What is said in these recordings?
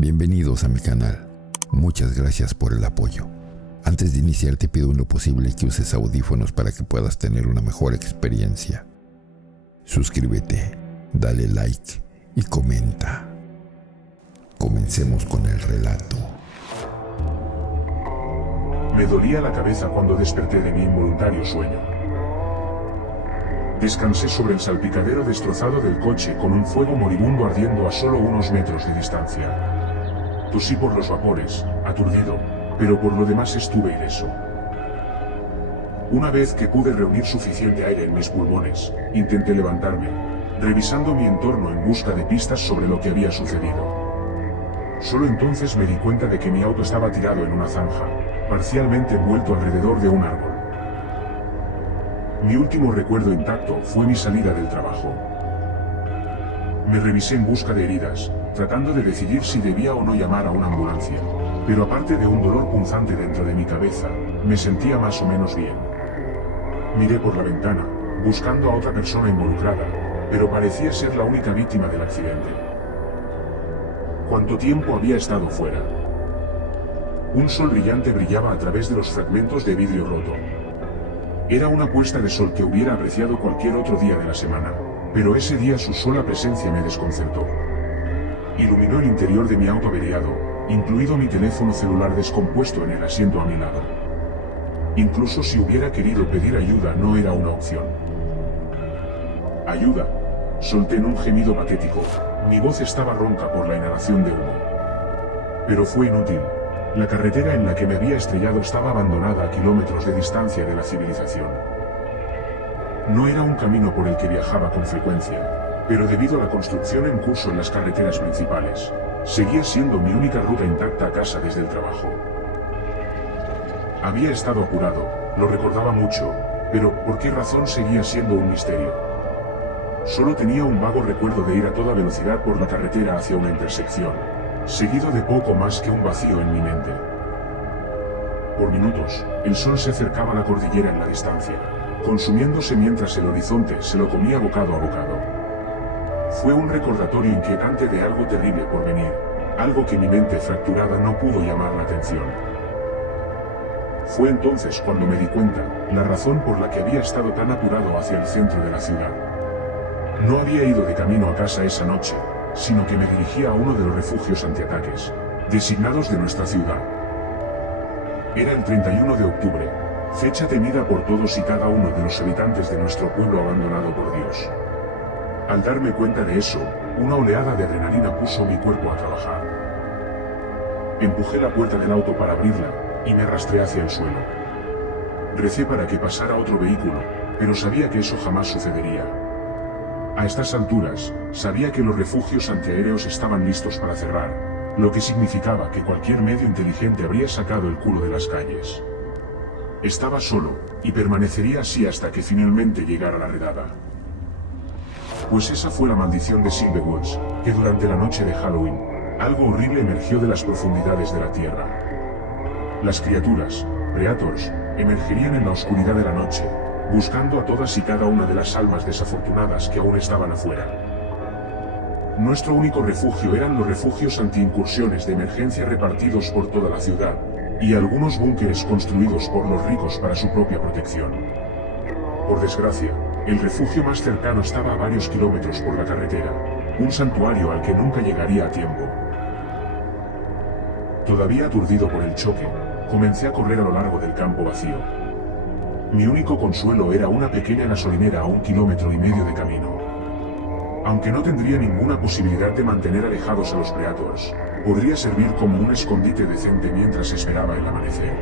Bienvenidos a mi canal. Muchas gracias por el apoyo. Antes de iniciar te pido en lo posible que uses audífonos para que puedas tener una mejor experiencia. Suscríbete, dale like y comenta. Comencemos con el relato. Me dolía la cabeza cuando desperté de mi involuntario sueño. Descansé sobre el salpicadero destrozado del coche con un fuego moribundo ardiendo a solo unos metros de distancia. Tosí por los vapores, aturdido, pero por lo demás estuve ileso. Una vez que pude reunir suficiente aire en mis pulmones, intenté levantarme, revisando mi entorno en busca de pistas sobre lo que había sucedido. Solo entonces me di cuenta de que mi auto estaba tirado en una zanja, parcialmente envuelto alrededor de un árbol. Mi último recuerdo intacto fue mi salida del trabajo. Me revisé en busca de heridas, tratando de decidir si debía o no llamar a una ambulancia, pero aparte de un dolor punzante dentro de mi cabeza, me sentía más o menos bien. Miré por la ventana, buscando a otra persona involucrada, pero parecía ser la única víctima del accidente. ¿Cuánto tiempo había estado fuera? Un sol brillante brillaba a través de los fragmentos de vidrio roto. Era una puesta de sol que hubiera apreciado cualquier otro día de la semana, pero ese día su sola presencia me desconcertó. Iluminó el interior de mi auto averiado, incluido mi teléfono celular descompuesto en el asiento a mi lado. Incluso si hubiera querido pedir ayuda no era una opción. «Ayuda», solté en un gemido patético, mi voz estaba ronca por la inhalación de humo. Pero fue inútil. La carretera en la que me había estrellado estaba abandonada a kilómetros de distancia de la civilización. No era un camino por el que viajaba con frecuencia, pero debido a la construcción en curso en las carreteras principales, seguía siendo mi única ruta intacta a casa desde el trabajo. Había estado apurado, lo recordaba mucho, pero ¿por qué razón seguía siendo un misterio? Solo tenía un vago recuerdo de ir a toda velocidad por la carretera hacia una intersección, seguido de poco más que un vacío en mi mente. Por minutos, el sol se acercaba a la cordillera en la distancia, consumiéndose mientras el horizonte se lo comía bocado a bocado. Fue un recordatorio inquietante de algo terrible por venir, algo que mi mente fracturada no pudo llamar la atención. Fue entonces cuando me di cuenta, la razón por la que había estado tan apurado hacia el centro de la ciudad. No había ido de camino a casa esa noche, sino que me dirigía a uno de los refugios antiataques, designados de nuestra ciudad. Era el 31 de octubre, fecha temida por todos y cada uno de los habitantes de nuestro pueblo abandonado por Dios. Al darme cuenta de eso, una oleada de adrenalina puso mi cuerpo a trabajar. Empujé la puerta del auto para abrirla, y me arrastré hacia el suelo. Recé para que pasara otro vehículo, pero sabía que eso jamás sucedería. A estas alturas, sabía que los refugios antiaéreos estaban listos para cerrar, lo que significaba que cualquier medio inteligente habría sacado el culo de las calles. Estaba solo, y permanecería así hasta que finalmente llegara la redada. Pues esa fue la maldición de Silverwoods, que durante la noche de Halloween, algo horrible emergió de las profundidades de la tierra. Las criaturas, Predators, emergerían en la oscuridad de la noche, buscando a todas y cada una de las almas desafortunadas que aún estaban afuera. Nuestro único refugio eran los refugios anti-incursiones de emergencia repartidos por toda la ciudad, y algunos búnkeres construidos por los ricos para su propia protección. Por desgracia, el refugio más cercano estaba a varios kilómetros por la carretera, un santuario al que nunca llegaría a tiempo. Todavía aturdido por el choque, comencé a correr a lo largo del campo vacío. Mi único consuelo era una pequeña gasolinera a 1,5 kilómetros de camino. Aunque no tendría ninguna posibilidad de mantener alejados a los Predators, podría servir como un escondite decente mientras esperaba el amanecer.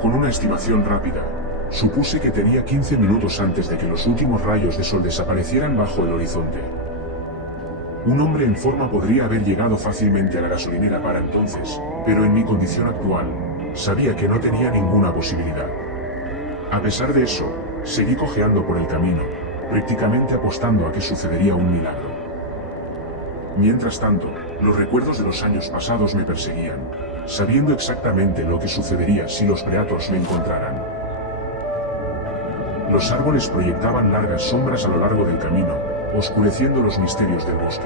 Con una estimación rápida, supuse que tenía 15 minutos antes de que los últimos rayos de sol desaparecieran bajo el horizonte. Un hombre en forma podría haber llegado fácilmente a la gasolinera para entonces, pero en mi condición actual, sabía que no tenía ninguna posibilidad. A pesar de eso, seguí cojeando por el camino, prácticamente apostando a que sucedería un milagro. Mientras tanto, los recuerdos de los años pasados me perseguían, sabiendo exactamente lo que sucedería si los Predators me encontraran. Los árboles proyectaban largas sombras a lo largo del camino, oscureciendo los misterios del bosque.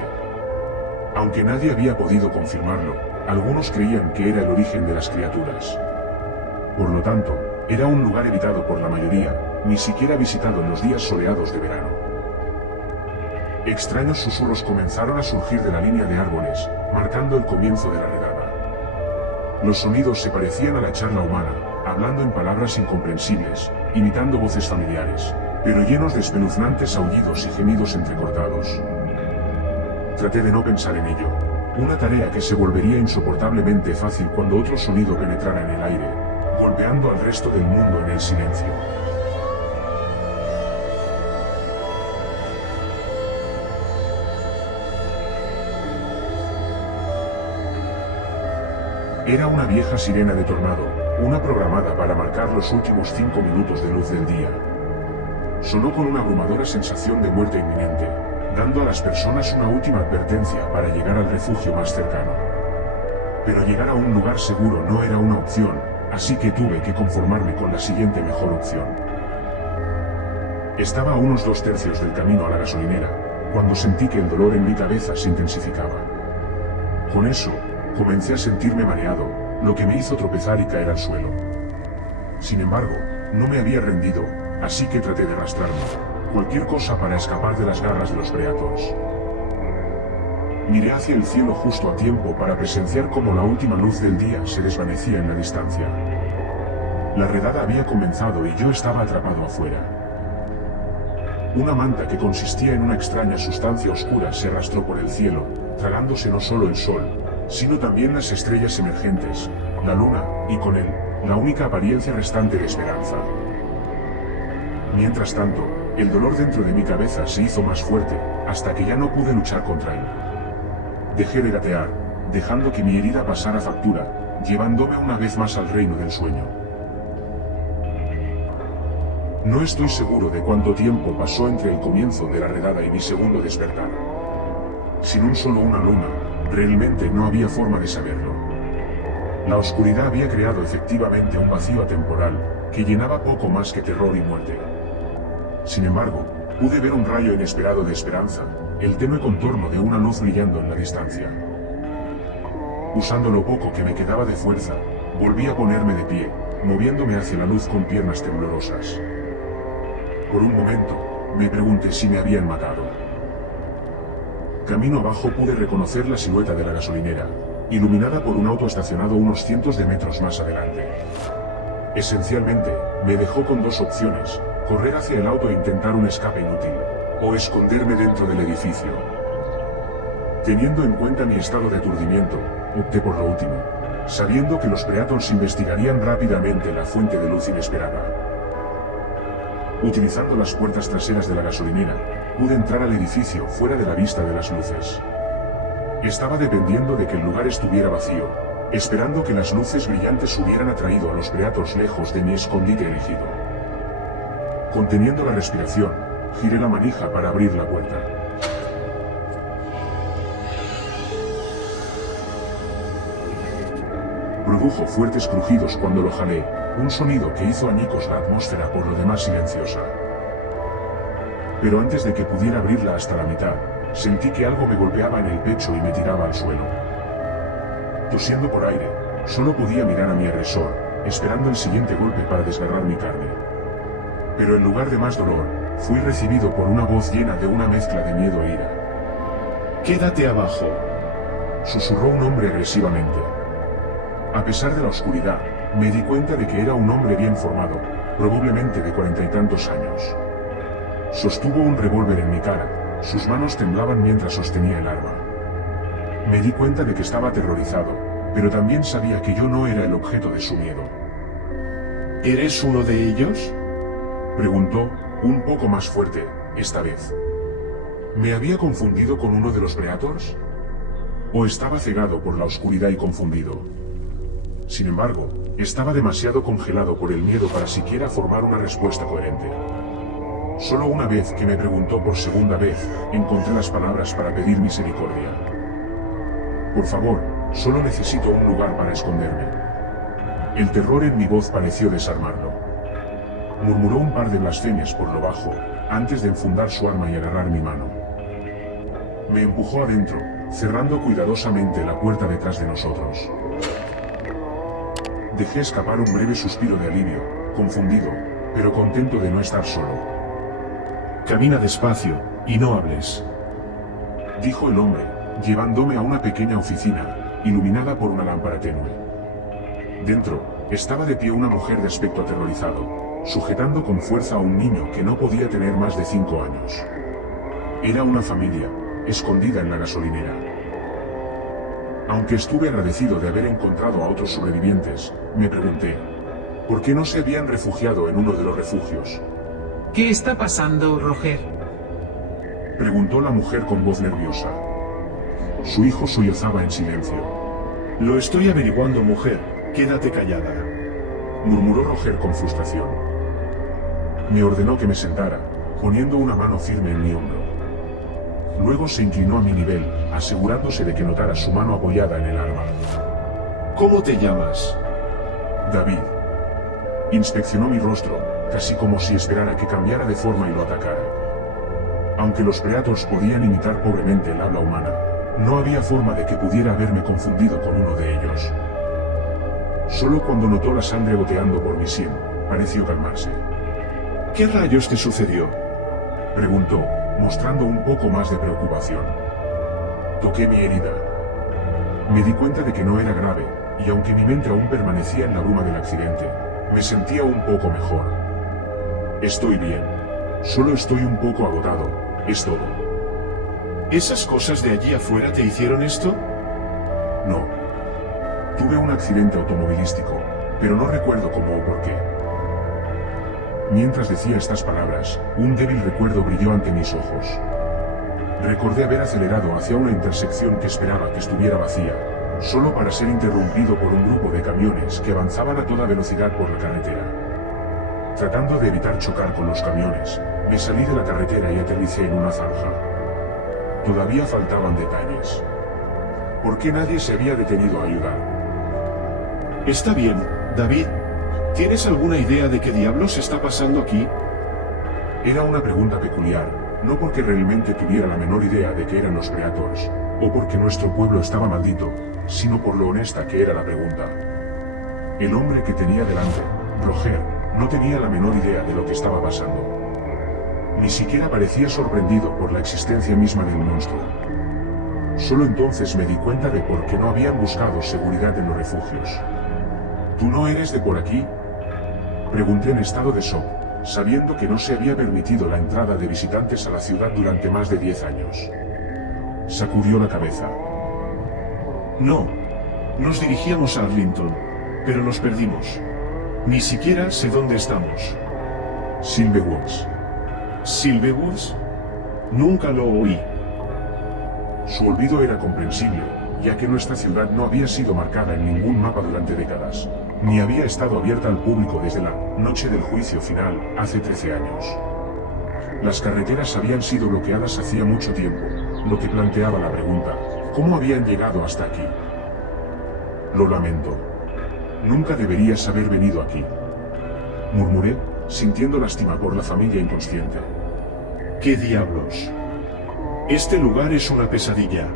Aunque nadie había podido confirmarlo, algunos creían que era el origen de las criaturas. Por lo tanto, era un lugar evitado por la mayoría, ni siquiera visitado en los días soleados de verano. Extraños susurros comenzaron a surgir de la línea de árboles, marcando el comienzo de la redada. Los sonidos se parecían a la charla humana, hablando en palabras incomprensibles, imitando voces familiares, pero llenos de espeluznantes aullidos y gemidos entrecortados. Traté de no pensar en ello, una tarea que se volvería insoportablemente fácil cuando otro sonido penetrara en el aire, golpeando al resto del mundo en el silencio. Era una vieja sirena de tornado, una programada para marcar los últimos 5 minutos de luz del día. Sonó con una abrumadora sensación de muerte inminente, dando a las personas una última advertencia para llegar al refugio más cercano. Pero llegar a un lugar seguro no era una opción, así que tuve que conformarme con la siguiente mejor opción. Estaba a unos 2/3 del camino a la gasolinera, cuando sentí que el dolor en mi cabeza se intensificaba. Con eso, comencé a sentirme mareado, lo que me hizo tropezar y caer al suelo. Sin embargo, no me había rendido, así que traté de arrastrarme, cualquier cosa para escapar de las garras de los Predators. Miré hacia el cielo justo a tiempo para presenciar cómo la última luz del día se desvanecía en la distancia. La redada había comenzado y yo estaba atrapado afuera. Una manta que consistía en una extraña sustancia oscura se arrastró por el cielo, tragándose no solo el sol, sino también las estrellas emergentes, la luna, y con él, la única apariencia restante de esperanza. Mientras tanto, el dolor dentro de mi cabeza se hizo más fuerte, hasta que ya no pude luchar contra él. Dejé de gatear, dejando que mi herida pasara factura, llevándome una vez más al reino del sueño. No estoy seguro de cuánto tiempo pasó entre el comienzo de la redada y mi segundo despertar. Sin un solo una luna, realmente no había forma de saberlo. La oscuridad había creado efectivamente un vacío atemporal, que llenaba poco más que terror y muerte. Sin embargo, pude ver un rayo inesperado de esperanza, el tenue contorno de una luz brillando en la distancia. Usando lo poco que me quedaba de fuerza, volví a ponerme de pie, moviéndome hacia la luz con piernas temblorosas. Por un momento, me pregunté si me habían matado. Camino abajo pude reconocer la silueta de la gasolinera, iluminada por un auto estacionado unos cientos de metros más adelante. Esencialmente, me dejó con dos opciones: correr hacia el auto e intentar un escape inútil, o esconderme dentro del edificio. Teniendo en cuenta mi estado de aturdimiento, opté por lo último, sabiendo que los Predators investigarían rápidamente la fuente de luz inesperada. Utilizando las puertas traseras de la gasolinera, pude entrar al edificio fuera de la vista de las luces. Estaba dependiendo de que el lugar estuviera vacío, esperando que las luces brillantes hubieran atraído a los Predators lejos de mi escondite elegido. Conteniendo la respiración, giré la manija para abrir la puerta. Produjo fuertes crujidos cuando lo jalé, un sonido que hizo añicos la atmósfera por lo demás silenciosa. Pero antes de que pudiera abrirla hasta la mitad, sentí que algo me golpeaba en el pecho y me tiraba al suelo. Tosiendo por aire, solo podía mirar a mi agresor, esperando el siguiente golpe para desgarrar mi carne. Pero en lugar de más dolor, fui recibido por una voz llena de una mezcla de miedo e ira. «Quédate abajo», susurró un hombre agresivamente. A pesar de la oscuridad, me di cuenta de que era un hombre bien formado, probablemente de 40 y tantos años. Sostuvo un revólver en mi cara, sus manos temblaban mientras sostenía el arma. Me di cuenta de que estaba aterrorizado, pero también sabía que yo no era el objeto de su miedo. «¿Eres uno de ellos?», preguntó, un poco más fuerte, esta vez. ¿Me había confundido con uno de los Predators? ¿O estaba cegado por la oscuridad y confundido? Sin embargo, estaba demasiado congelado por el miedo para siquiera formar una respuesta coherente. Solo una vez que me preguntó por segunda vez, encontré las palabras para pedir misericordia. Por favor, solo necesito un lugar para esconderme. El terror en mi voz pareció desarmarlo. Murmuró un par de blasfemias por lo bajo, antes de enfundar su arma y agarrar mi mano. Me empujó adentro, cerrando cuidadosamente la puerta detrás de nosotros. Dejé escapar un breve suspiro de alivio, confundido, pero contento de no estar solo. Camina despacio, y no hables. Dijo el hombre, llevándome a una pequeña oficina, iluminada por una lámpara tenue. Dentro, estaba de pie una mujer de aspecto aterrorizado, sujetando con fuerza a un niño que no podía tener más de 5 años. Era una familia, escondida en la gasolinera. Aunque estuve agradecido de haber encontrado a otros sobrevivientes, me pregunté, ¿por qué no se habían refugiado en uno de los refugios? ¿Qué está pasando, Roger? Preguntó la mujer con voz nerviosa. Su hijo sollozaba en silencio. Lo estoy averiguando, mujer. Quédate callada. Murmuró Roger con frustración. Me ordenó que me sentara, poniendo una mano firme en mi hombro. Luego se inclinó a mi nivel, asegurándose de que notara su mano apoyada en el arma. ¿Cómo te llamas? David. Inspeccionó mi rostro, casi como si esperara que cambiara de forma y lo atacara. Aunque los Predators podían imitar pobremente el habla humana, no había forma de que pudiera haberme confundido con uno de ellos. Solo cuando notó la sangre goteando por mi sien, pareció calmarse. ¿Qué rayos te sucedió? Preguntó, mostrando un poco más de preocupación. Toqué mi herida. Me di cuenta de que no era grave, y aunque mi mente aún permanecía en la bruma del accidente, me sentía un poco mejor. Estoy bien. Solo estoy un poco agotado, es todo. ¿Esas cosas de allí afuera te hicieron esto? No. Tuve un accidente automovilístico, pero no recuerdo cómo o por qué. Mientras decía estas palabras, un débil recuerdo brilló ante mis ojos. Recordé haber acelerado hacia una intersección que esperaba que estuviera vacía, solo para ser interrumpido por un grupo de camiones que avanzaban a toda velocidad por la carretera. Tratando de evitar chocar con los camiones, me salí de la carretera y aterricé en una zanja. Todavía faltaban detalles. ¿Por qué nadie se había detenido a ayudar? Está bien, David. ¿Tienes alguna idea de qué diablos está pasando aquí? Era una pregunta peculiar, no porque realmente tuviera la menor idea de que eran los Predators, o porque nuestro pueblo estaba maldito, sino por lo honesta que era la pregunta. El hombre que tenía delante, Roger, no tenía la menor idea de lo que estaba pasando. Ni siquiera parecía sorprendido por la existencia misma del monstruo. Solo entonces me di cuenta de por qué no habían buscado seguridad en los refugios. ¿Tú no eres de por aquí? Pregunté en estado de shock, sabiendo que no se había permitido la entrada de visitantes a la ciudad durante más de 10 años. Sacudió la cabeza. No. Nos dirigíamos a Arlington, pero nos perdimos. Ni siquiera sé dónde estamos. Silverwoods. ¿Silverwoods? Nunca lo oí. Su olvido era comprensible, ya que nuestra ciudad no había sido marcada en ningún mapa durante décadas, ni había estado abierta al público desde la noche del juicio final, hace 13 años. Las carreteras habían sido bloqueadas hacía mucho tiempo, lo que planteaba la pregunta, ¿cómo habían llegado hasta aquí? Lo lamento. Nunca deberías haber venido aquí. Murmuré, sintiendo lástima por la familia inconsciente. ¿Qué diablos? Este lugar es una pesadilla.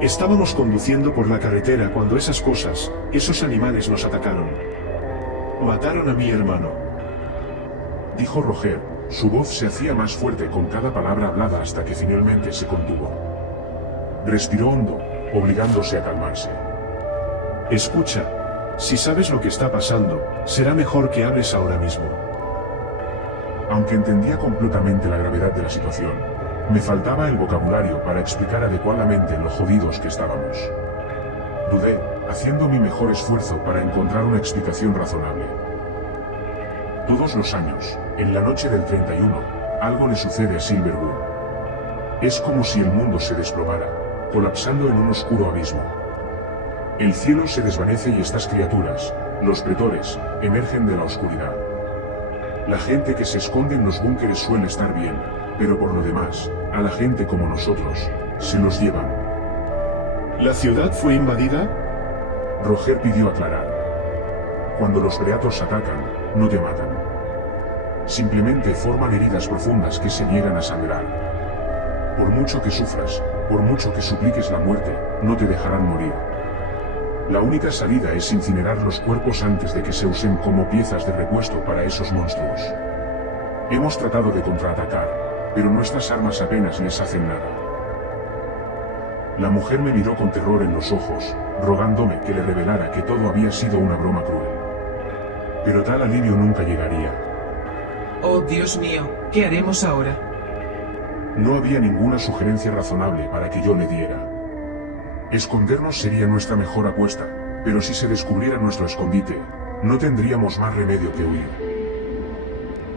Estábamos conduciendo por la carretera cuando esas cosas, esos animales nos atacaron. Mataron a mi hermano. Dijo Roger, su voz se hacía más fuerte con cada palabra hablada hasta que finalmente se contuvo. Respiró hondo, obligándose a calmarse. Escucha, si sabes lo que está pasando, será mejor que hables ahora mismo. Aunque entendía completamente la gravedad de la situación, me faltaba el vocabulario para explicar adecuadamente lo jodidos que estábamos. Dudé, haciendo mi mejor esfuerzo para encontrar una explicación razonable. Todos los años, en la noche del 31, algo le sucede a Silverwood. Es como si el mundo se desplomara, colapsando en un oscuro abismo. El cielo se desvanece y estas criaturas, los pretores, emergen de la oscuridad. La gente que se esconde en los búnkeres suele estar bien, pero por lo demás, a la gente como nosotros, se los llevan. ¿La ciudad fue invadida? Roger pidió aclarar. Cuando los Predators atacan, no te matan. Simplemente forman heridas profundas que se niegan a sangrar. Por mucho que sufras, Por mucho que supliques la muerte, no te dejarán morir. La única salida es incinerar los cuerpos antes de que se usen como piezas de repuesto para esos monstruos. Hemos tratado de contraatacar, pero nuestras armas apenas les hacen nada. La mujer me miró con terror en los ojos, rogándome que le revelara que todo había sido una broma cruel. Pero tal alivio nunca llegaría. Oh, Dios mío, ¿qué haremos ahora? No había ninguna sugerencia razonable para que yo le diera. Escondernos sería nuestra mejor apuesta, pero si se descubriera nuestro escondite, no tendríamos más remedio que huir.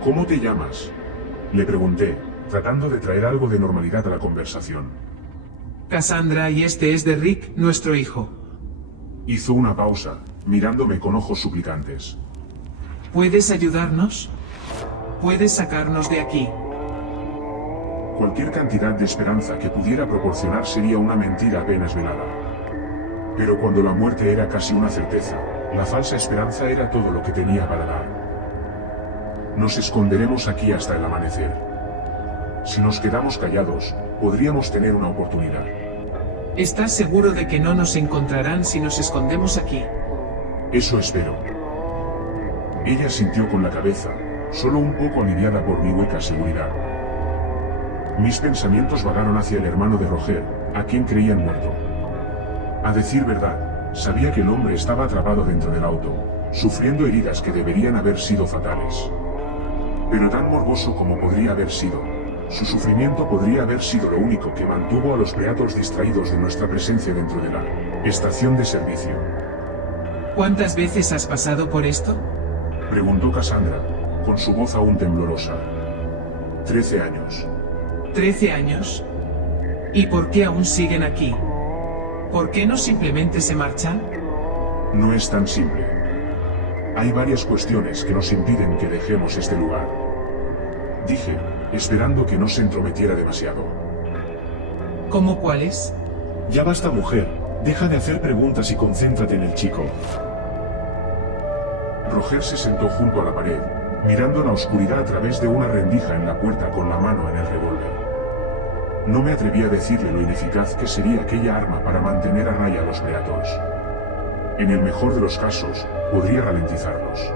¿Cómo te llamas?, le pregunté, tratando de traer algo de normalidad a la conversación. Cassandra, y este es Derrick, nuestro hijo. Hizo una pausa, mirándome con ojos suplicantes. ¿Puedes ayudarnos? ¿Puedes sacarnos de aquí? Cualquier cantidad de esperanza que pudiera proporcionar sería una mentira apenas velada. Pero cuando la muerte era casi una certeza, la falsa esperanza era todo lo que tenía para dar. Nos esconderemos aquí hasta el amanecer. Si nos quedamos callados, podríamos tener una oportunidad. ¿Estás seguro de que no nos encontrarán si nos escondemos aquí? Eso espero. Ella sintió con la cabeza, solo un poco aliviada por mi hueca seguridad. Mis pensamientos vagaron hacia el hermano de Roger, a quien creían muerto. A decir verdad, sabía que el hombre estaba atrapado dentro del auto, sufriendo heridas que deberían haber sido fatales. Pero tan morboso como podría haber sido, su sufrimiento podría haber sido lo único que mantuvo a los Preators distraídos de nuestra presencia dentro de la estación de servicio. ¿Cuántas veces has pasado por esto? Preguntó Cassandra, con su voz aún temblorosa. 13 años. ¿13 años? ¿Y por qué aún siguen aquí? ¿Por qué no simplemente se marchan? No es tan simple. Hay varias cuestiones que nos impiden que dejemos este lugar. Dije, esperando que no se entrometiera demasiado. ¿Cómo cuáles? Ya basta, mujer. Deja de hacer preguntas y concéntrate en el chico. Roger se sentó junto a la pared, mirando la oscuridad a través de una rendija en la puerta con la mano en el revólver. No me atreví a decirle lo ineficaz que sería aquella arma para mantener a raya a los Preators. En el mejor de los casos, podría ralentizarlos.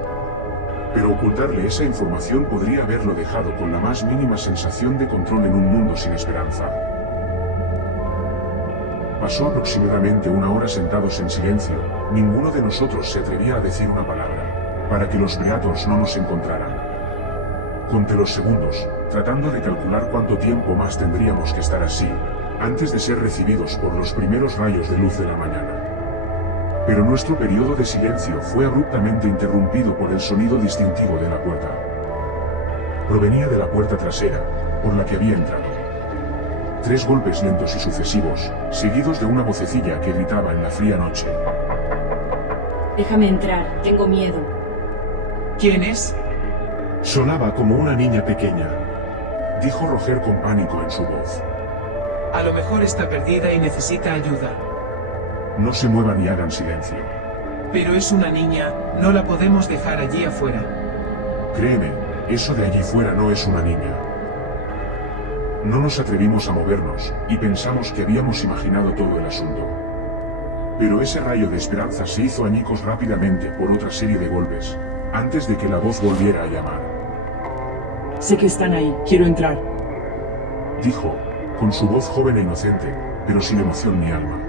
Pero ocultarle esa información podría haberlo dejado con la más mínima sensación de control en un mundo sin esperanza. Pasó aproximadamente una hora sentados en silencio, ninguno de nosotros se atrevía a decir una palabra, para que los Preators no nos encontraran. Conté los segundos, tratando de calcular cuánto tiempo más tendríamos que estar así, antes de ser recibidos por los primeros rayos de luz de la mañana. Pero nuestro periodo de silencio fue abruptamente interrumpido por el sonido distintivo de la puerta. Provenía de la puerta trasera, por la que había entrado. 3 golpes lentos y sucesivos, seguidos de una vocecilla que gritaba en la fría noche. Déjame entrar, tengo miedo. ¿Quién es? Sonaba como una niña pequeña. Dijo Roger con pánico en su voz. A lo mejor está perdida y necesita ayuda. No se muevan y hagan silencio. Pero es una niña, no la podemos dejar allí afuera. Créeme, eso de allí fuera no es una niña. No nos atrevimos a movernos, y pensamos que habíamos imaginado todo el asunto. Pero ese rayo de esperanza se hizo añicos rápidamente por otra serie de golpes, antes de que la voz volviera a llamar. Sé que están ahí, quiero entrar. Dijo, con su voz joven e inocente, pero sin emoción ni alma.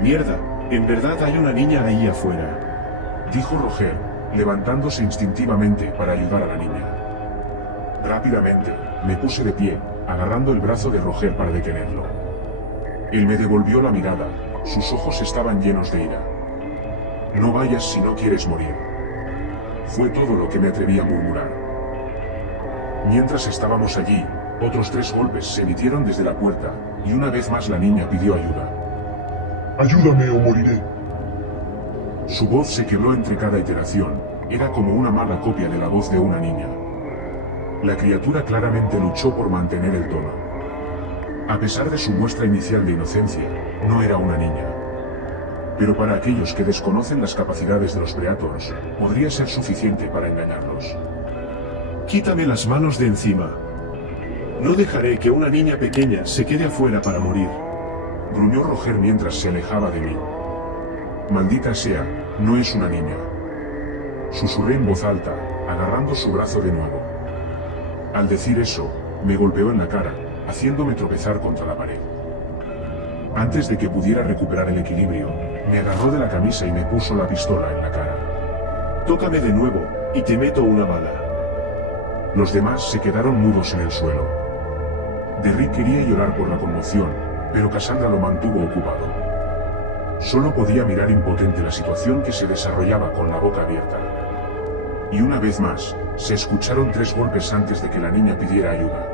Mierda, en verdad hay una niña ahí afuera. Dijo Roger, levantándose instintivamente para ayudar a la niña. Rápidamente, me puse de pie, agarrando el brazo de Roger para detenerlo. Él me devolvió la mirada, sus ojos estaban llenos de ira. No vayas si no quieres morir. Fue todo lo que me atreví a murmurar. Mientras estábamos allí, otros 3 golpes se emitieron desde la puerta, y una vez más la niña pidió ayuda. Ayúdame o moriré. Su voz se quebró entre cada iteración, era como una mala copia de la voz de una niña. La criatura claramente luchó por mantener el tono. A pesar de su muestra inicial de inocencia, no era una niña. Pero para aquellos que desconocen las capacidades de los Preators, podría ser suficiente para engañarlos. Quítame las manos de encima. No dejaré que una niña pequeña se quede afuera para morir. Gruñó Roger mientras se alejaba de mí. Maldita sea, no es una niña. Susurré en voz alta, agarrando su brazo de nuevo. Al decir eso, me golpeó en la cara, haciéndome tropezar contra la pared. Antes de que pudiera recuperar el equilibrio, me agarró de la camisa y me puso la pistola en la cara. Tócame de nuevo, y te meto una bala. Los demás se quedaron mudos en el suelo. Derrick quería llorar por la conmoción, pero Cassandra lo mantuvo ocupado. Solo podía mirar impotente la situación que se desarrollaba con la boca abierta. Y una vez más, se escucharon 3 golpes antes de que la niña pidiera ayuda.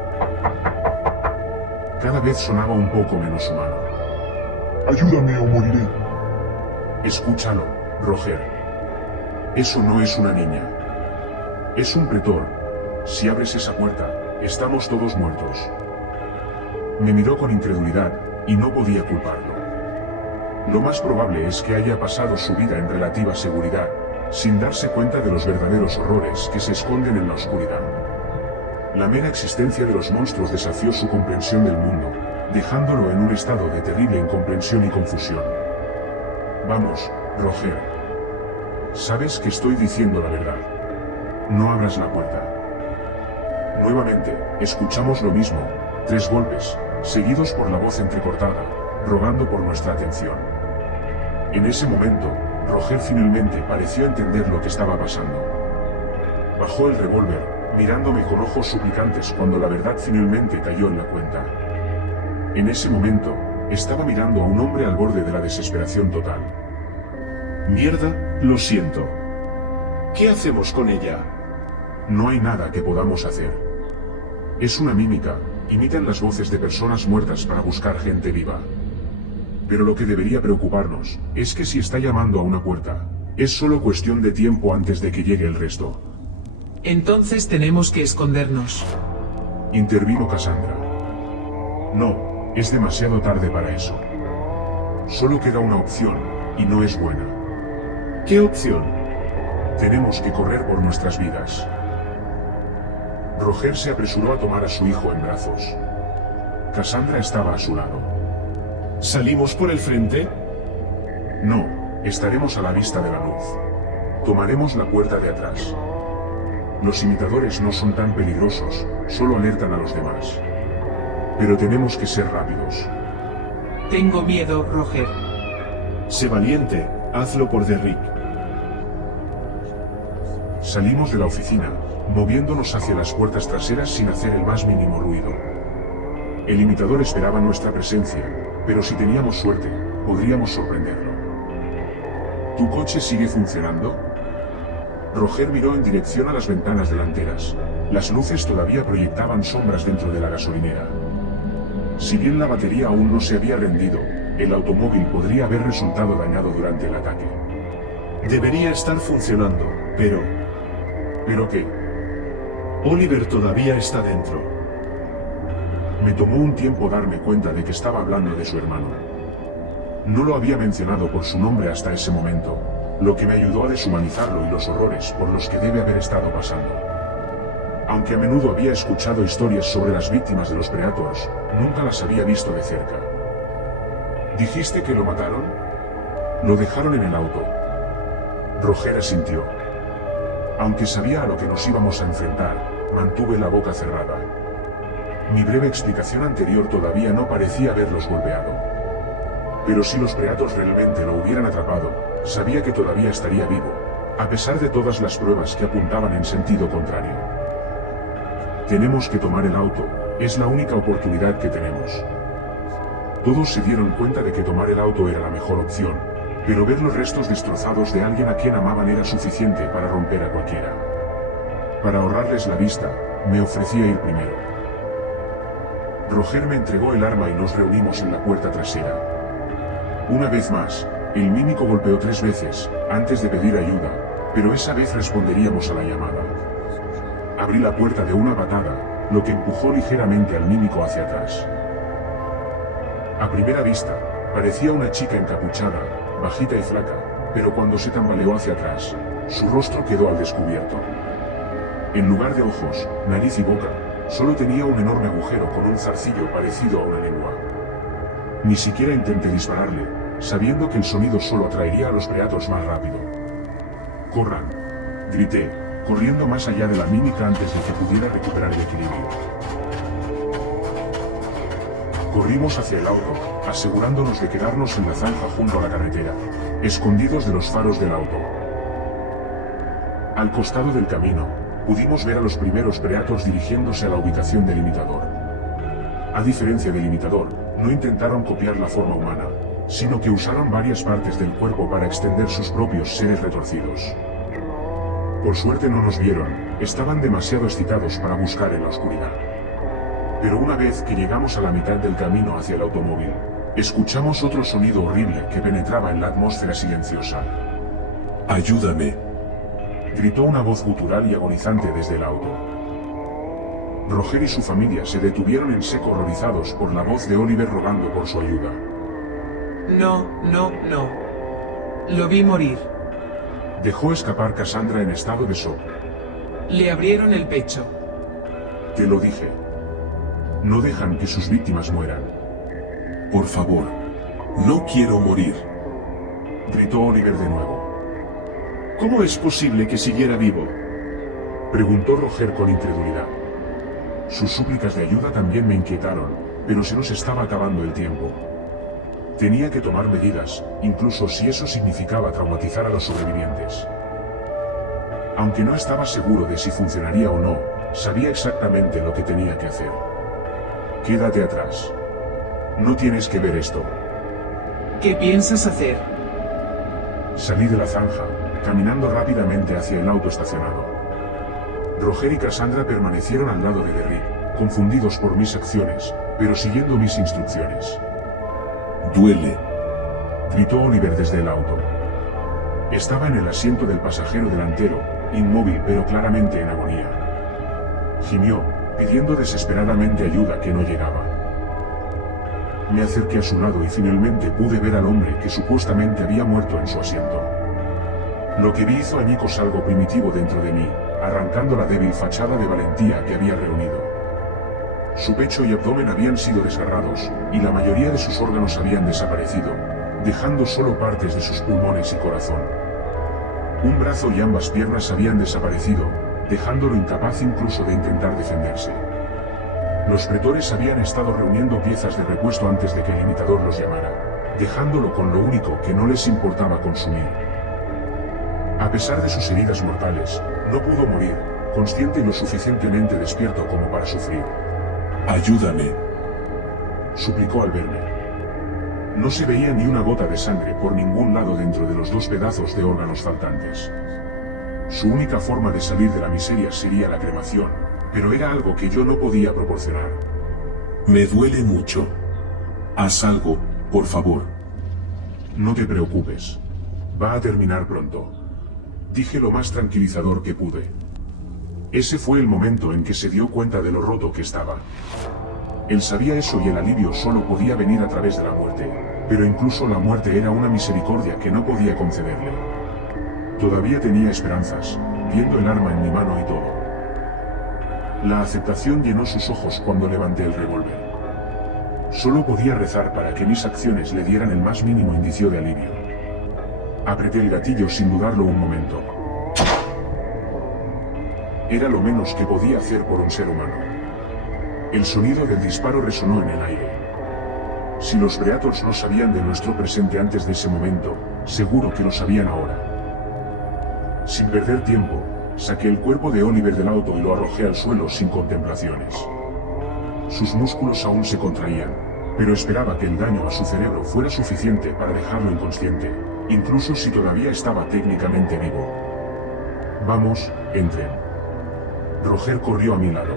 Cada vez sonaba un poco menos humano. Ayúdame o moriré. Escúchalo, Roger. Eso no es una niña. Es un pretor. Si abres esa puerta, estamos todos muertos. Me miró con incredulidad, y no podía culparlo. Lo más probable es que haya pasado su vida en relativa seguridad, sin darse cuenta de los verdaderos horrores que se esconden en la oscuridad. La mera existencia de los monstruos desafió su comprensión del mundo, dejándolo en un estado de terrible incomprensión y confusión. Vamos, Roger. Sabes que estoy diciendo la verdad. No abras la puerta. Nuevamente, escuchamos lo mismo, 3 golpes, seguidos por la voz entrecortada, rogando por nuestra atención. En ese momento, Roger finalmente pareció entender lo que estaba pasando. Bajó el revólver, mirándome con ojos suplicantes cuando la verdad finalmente cayó en la cuenta. En ese momento, estaba mirando a un hombre al borde de la desesperación total. Mierda, lo siento. ¿Qué hacemos con ella? No hay nada que podamos hacer. Es una mímica, imitan las voces de personas muertas para buscar gente viva. Pero lo que debería preocuparnos, es que si está llamando a una puerta, es solo cuestión de tiempo antes de que llegue el resto. Entonces tenemos que escondernos. Intervino Cassandra. No, es demasiado tarde para eso. Solo queda una opción, y no es buena. ¿Qué opción? Tenemos que correr por nuestras vidas. Roger se apresuró a tomar a su hijo en brazos. Cassandra estaba a su lado. ¿Salimos por el frente? No, estaremos a la vista de la luz. Tomaremos la puerta de atrás. Los imitadores no son tan peligrosos, solo alertan a los demás. Pero tenemos que ser rápidos. Tengo miedo, Roger. Sé valiente, hazlo por Derrick. Salimos de la oficina, moviéndonos hacia las puertas traseras sin hacer el más mínimo ruido. El imitador esperaba nuestra presencia, pero si teníamos suerte, podríamos sorprenderlo. ¿Tu coche sigue funcionando? Roger miró en dirección a las ventanas delanteras. Las luces todavía proyectaban sombras dentro de la gasolinera. Si bien la batería aún no se había rendido, el automóvil podría haber resultado dañado durante el ataque. Debería estar funcionando, pero... ¿Pero qué? Oliver todavía está dentro. Me tomó un tiempo darme cuenta de que estaba hablando de su hermano. No lo había mencionado por su nombre hasta ese momento, lo que me ayudó a deshumanizarlo y los horrores por los que debe haber estado pasando. Aunque a menudo había escuchado historias sobre las víctimas de los Predators, nunca las había visto de cerca. ¿Dijiste que lo mataron? Lo dejaron en el auto. Roger asintió. Aunque sabía a lo que nos íbamos a enfrentar, mantuve la boca cerrada. Mi breve explicación anterior todavía no parecía haberlos golpeado. Pero si los Predators realmente lo hubieran atrapado, sabía que todavía estaría vivo, a pesar de todas las pruebas que apuntaban en sentido contrario. Tenemos que tomar el auto, es la única oportunidad que tenemos. Todos se dieron cuenta de que tomar el auto era la mejor opción, pero ver los restos destrozados de alguien a quien amaban era suficiente para romper a cualquiera. Para ahorrarles la vista, me ofrecí a ir primero. Roger me entregó el arma y nos reunimos en la puerta trasera. Una vez más, el mímico golpeó 3 veces, antes de pedir ayuda, pero esa vez responderíamos a la llamada. Abrí la puerta de una patada, lo que empujó ligeramente al mímico hacia atrás. A primera vista, parecía una chica encapuchada, bajita y flaca, pero cuando se tambaleó hacia atrás, su rostro quedó al descubierto. En lugar de ojos, nariz y boca, Solo tenía un enorme agujero con un zarcillo parecido a una lengua. Ni siquiera intenté dispararle, sabiendo que el sonido solo atraería a los Preators más rápido. ¡Corran!, grité, corriendo más allá de la mímica antes de que pudiera recuperar el equilibrio. Corrimos hacia el auto, asegurándonos de quedarnos en la zanja junto a la carretera, escondidos de los faros del auto. Al costado del camino, pudimos ver a los primeros Preators dirigiéndose a la ubicación del imitador. A diferencia del imitador, no intentaron copiar la forma humana, sino que usaron varias partes del cuerpo para extender sus propios seres retorcidos. Por suerte no nos vieron, estaban demasiado excitados para buscar en la oscuridad. Pero una vez que llegamos a la mitad del camino hacia el automóvil, escuchamos otro sonido horrible que penetraba en la atmósfera silenciosa. ¡Ayúdame!, gritó una voz gutural y agonizante desde el auto. Roger y su familia se detuvieron en seco horrorizados por la voz de Oliver rogando por su ayuda. No. Lo vi morir. Dejó escapar Cassandra en estado de shock. Le abrieron el pecho. Te lo dije. No dejan que sus víctimas mueran. Por favor, no quiero morir. Gritó Oliver de nuevo. ¿Cómo es posible que siguiera vivo?, preguntó Roger con incredulidad. Sus súplicas de ayuda también me inquietaron, pero se nos estaba acabando el tiempo. Tenía que tomar medidas, incluso si eso significaba traumatizar a los sobrevivientes. Aunque no estaba seguro de si funcionaría o no, sabía exactamente lo que tenía que hacer. Quédate atrás. No tienes que ver esto. ¿Qué piensas hacer? Salí de la zanja, caminando rápidamente hacia el auto estacionado. Roger y Cassandra permanecieron al lado de Derrick, confundidos por mis acciones, pero siguiendo mis instrucciones. Duele, gritó Oliver desde el auto. Estaba en el asiento del pasajero delantero, inmóvil pero claramente en agonía. Gimió, pidiendo desesperadamente ayuda que no llegaba. Me acerqué a su lado y finalmente pude ver al hombre que supuestamente había muerto en su asiento. Lo que vi hizo añicos algo primitivo dentro de mí, arrancando la débil fachada de valentía que había reunido. Su pecho y abdomen habían sido desgarrados, y la mayoría de sus órganos habían desaparecido, dejando solo partes de sus pulmones y corazón. Un brazo y ambas piernas habían desaparecido, dejándolo incapaz incluso de intentar defenderse. Los pretores habían estado reuniendo piezas de repuesto antes de que el imitador los llamara, dejándolo con lo único que no les importaba consumir. A pesar de sus heridas mortales, no pudo morir, consciente y lo suficientemente despierto como para sufrir. Ayúdame, suplicó al verme. No se veía ni una gota de sangre por ningún lado dentro de los dos pedazos de órganos faltantes. Su única forma de salir de la miseria sería la cremación, pero era algo que yo no podía proporcionar. Me duele mucho. Haz algo, por favor. No te preocupes. Va a terminar pronto. Dije lo más tranquilizador que pude. Ese fue el momento en que se dio cuenta de lo roto que estaba. Él sabía eso y el alivio solo podía venir a través de la muerte, pero incluso la muerte era una misericordia que no podía concederle. Todavía tenía esperanzas, viendo el arma en mi mano y todo. La aceptación llenó sus ojos cuando levanté el revólver. Solo podía rezar para que mis acciones le dieran el más mínimo indicio de alivio. Apreté el gatillo sin dudarlo un momento. Era lo menos que podía hacer por un ser humano. El sonido del disparo resonó en el aire. Si los Preators no sabían de nuestro presente antes de ese momento, seguro que lo sabían ahora. Sin perder tiempo, saqué el cuerpo de Oliver del auto y lo arrojé al suelo sin contemplaciones. Sus músculos aún se contraían, pero esperaba que el daño a su cerebro fuera suficiente para dejarlo inconsciente, incluso si todavía estaba técnicamente vivo. Vamos, entren. Roger corrió a mi lado.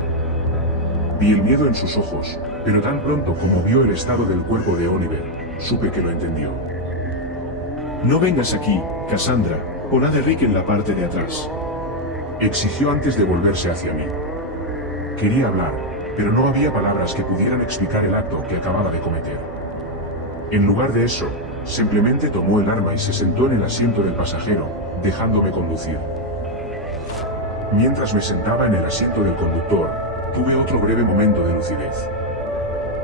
Vi el miedo en sus ojos, pero tan pronto como vio el estado del cuerpo de Oliver, supe que lo entendió. No vengas aquí, Cassandra, pon a Derrick en la parte de atrás. Exigió antes de volverse hacia mí. Quería hablar, pero no había palabras que pudieran explicar el acto que acababa de cometer. En lugar de eso, simplemente tomó el arma y se sentó en el asiento del pasajero, dejándome conducir. Mientras me sentaba en el asiento del conductor, tuve otro breve momento de lucidez.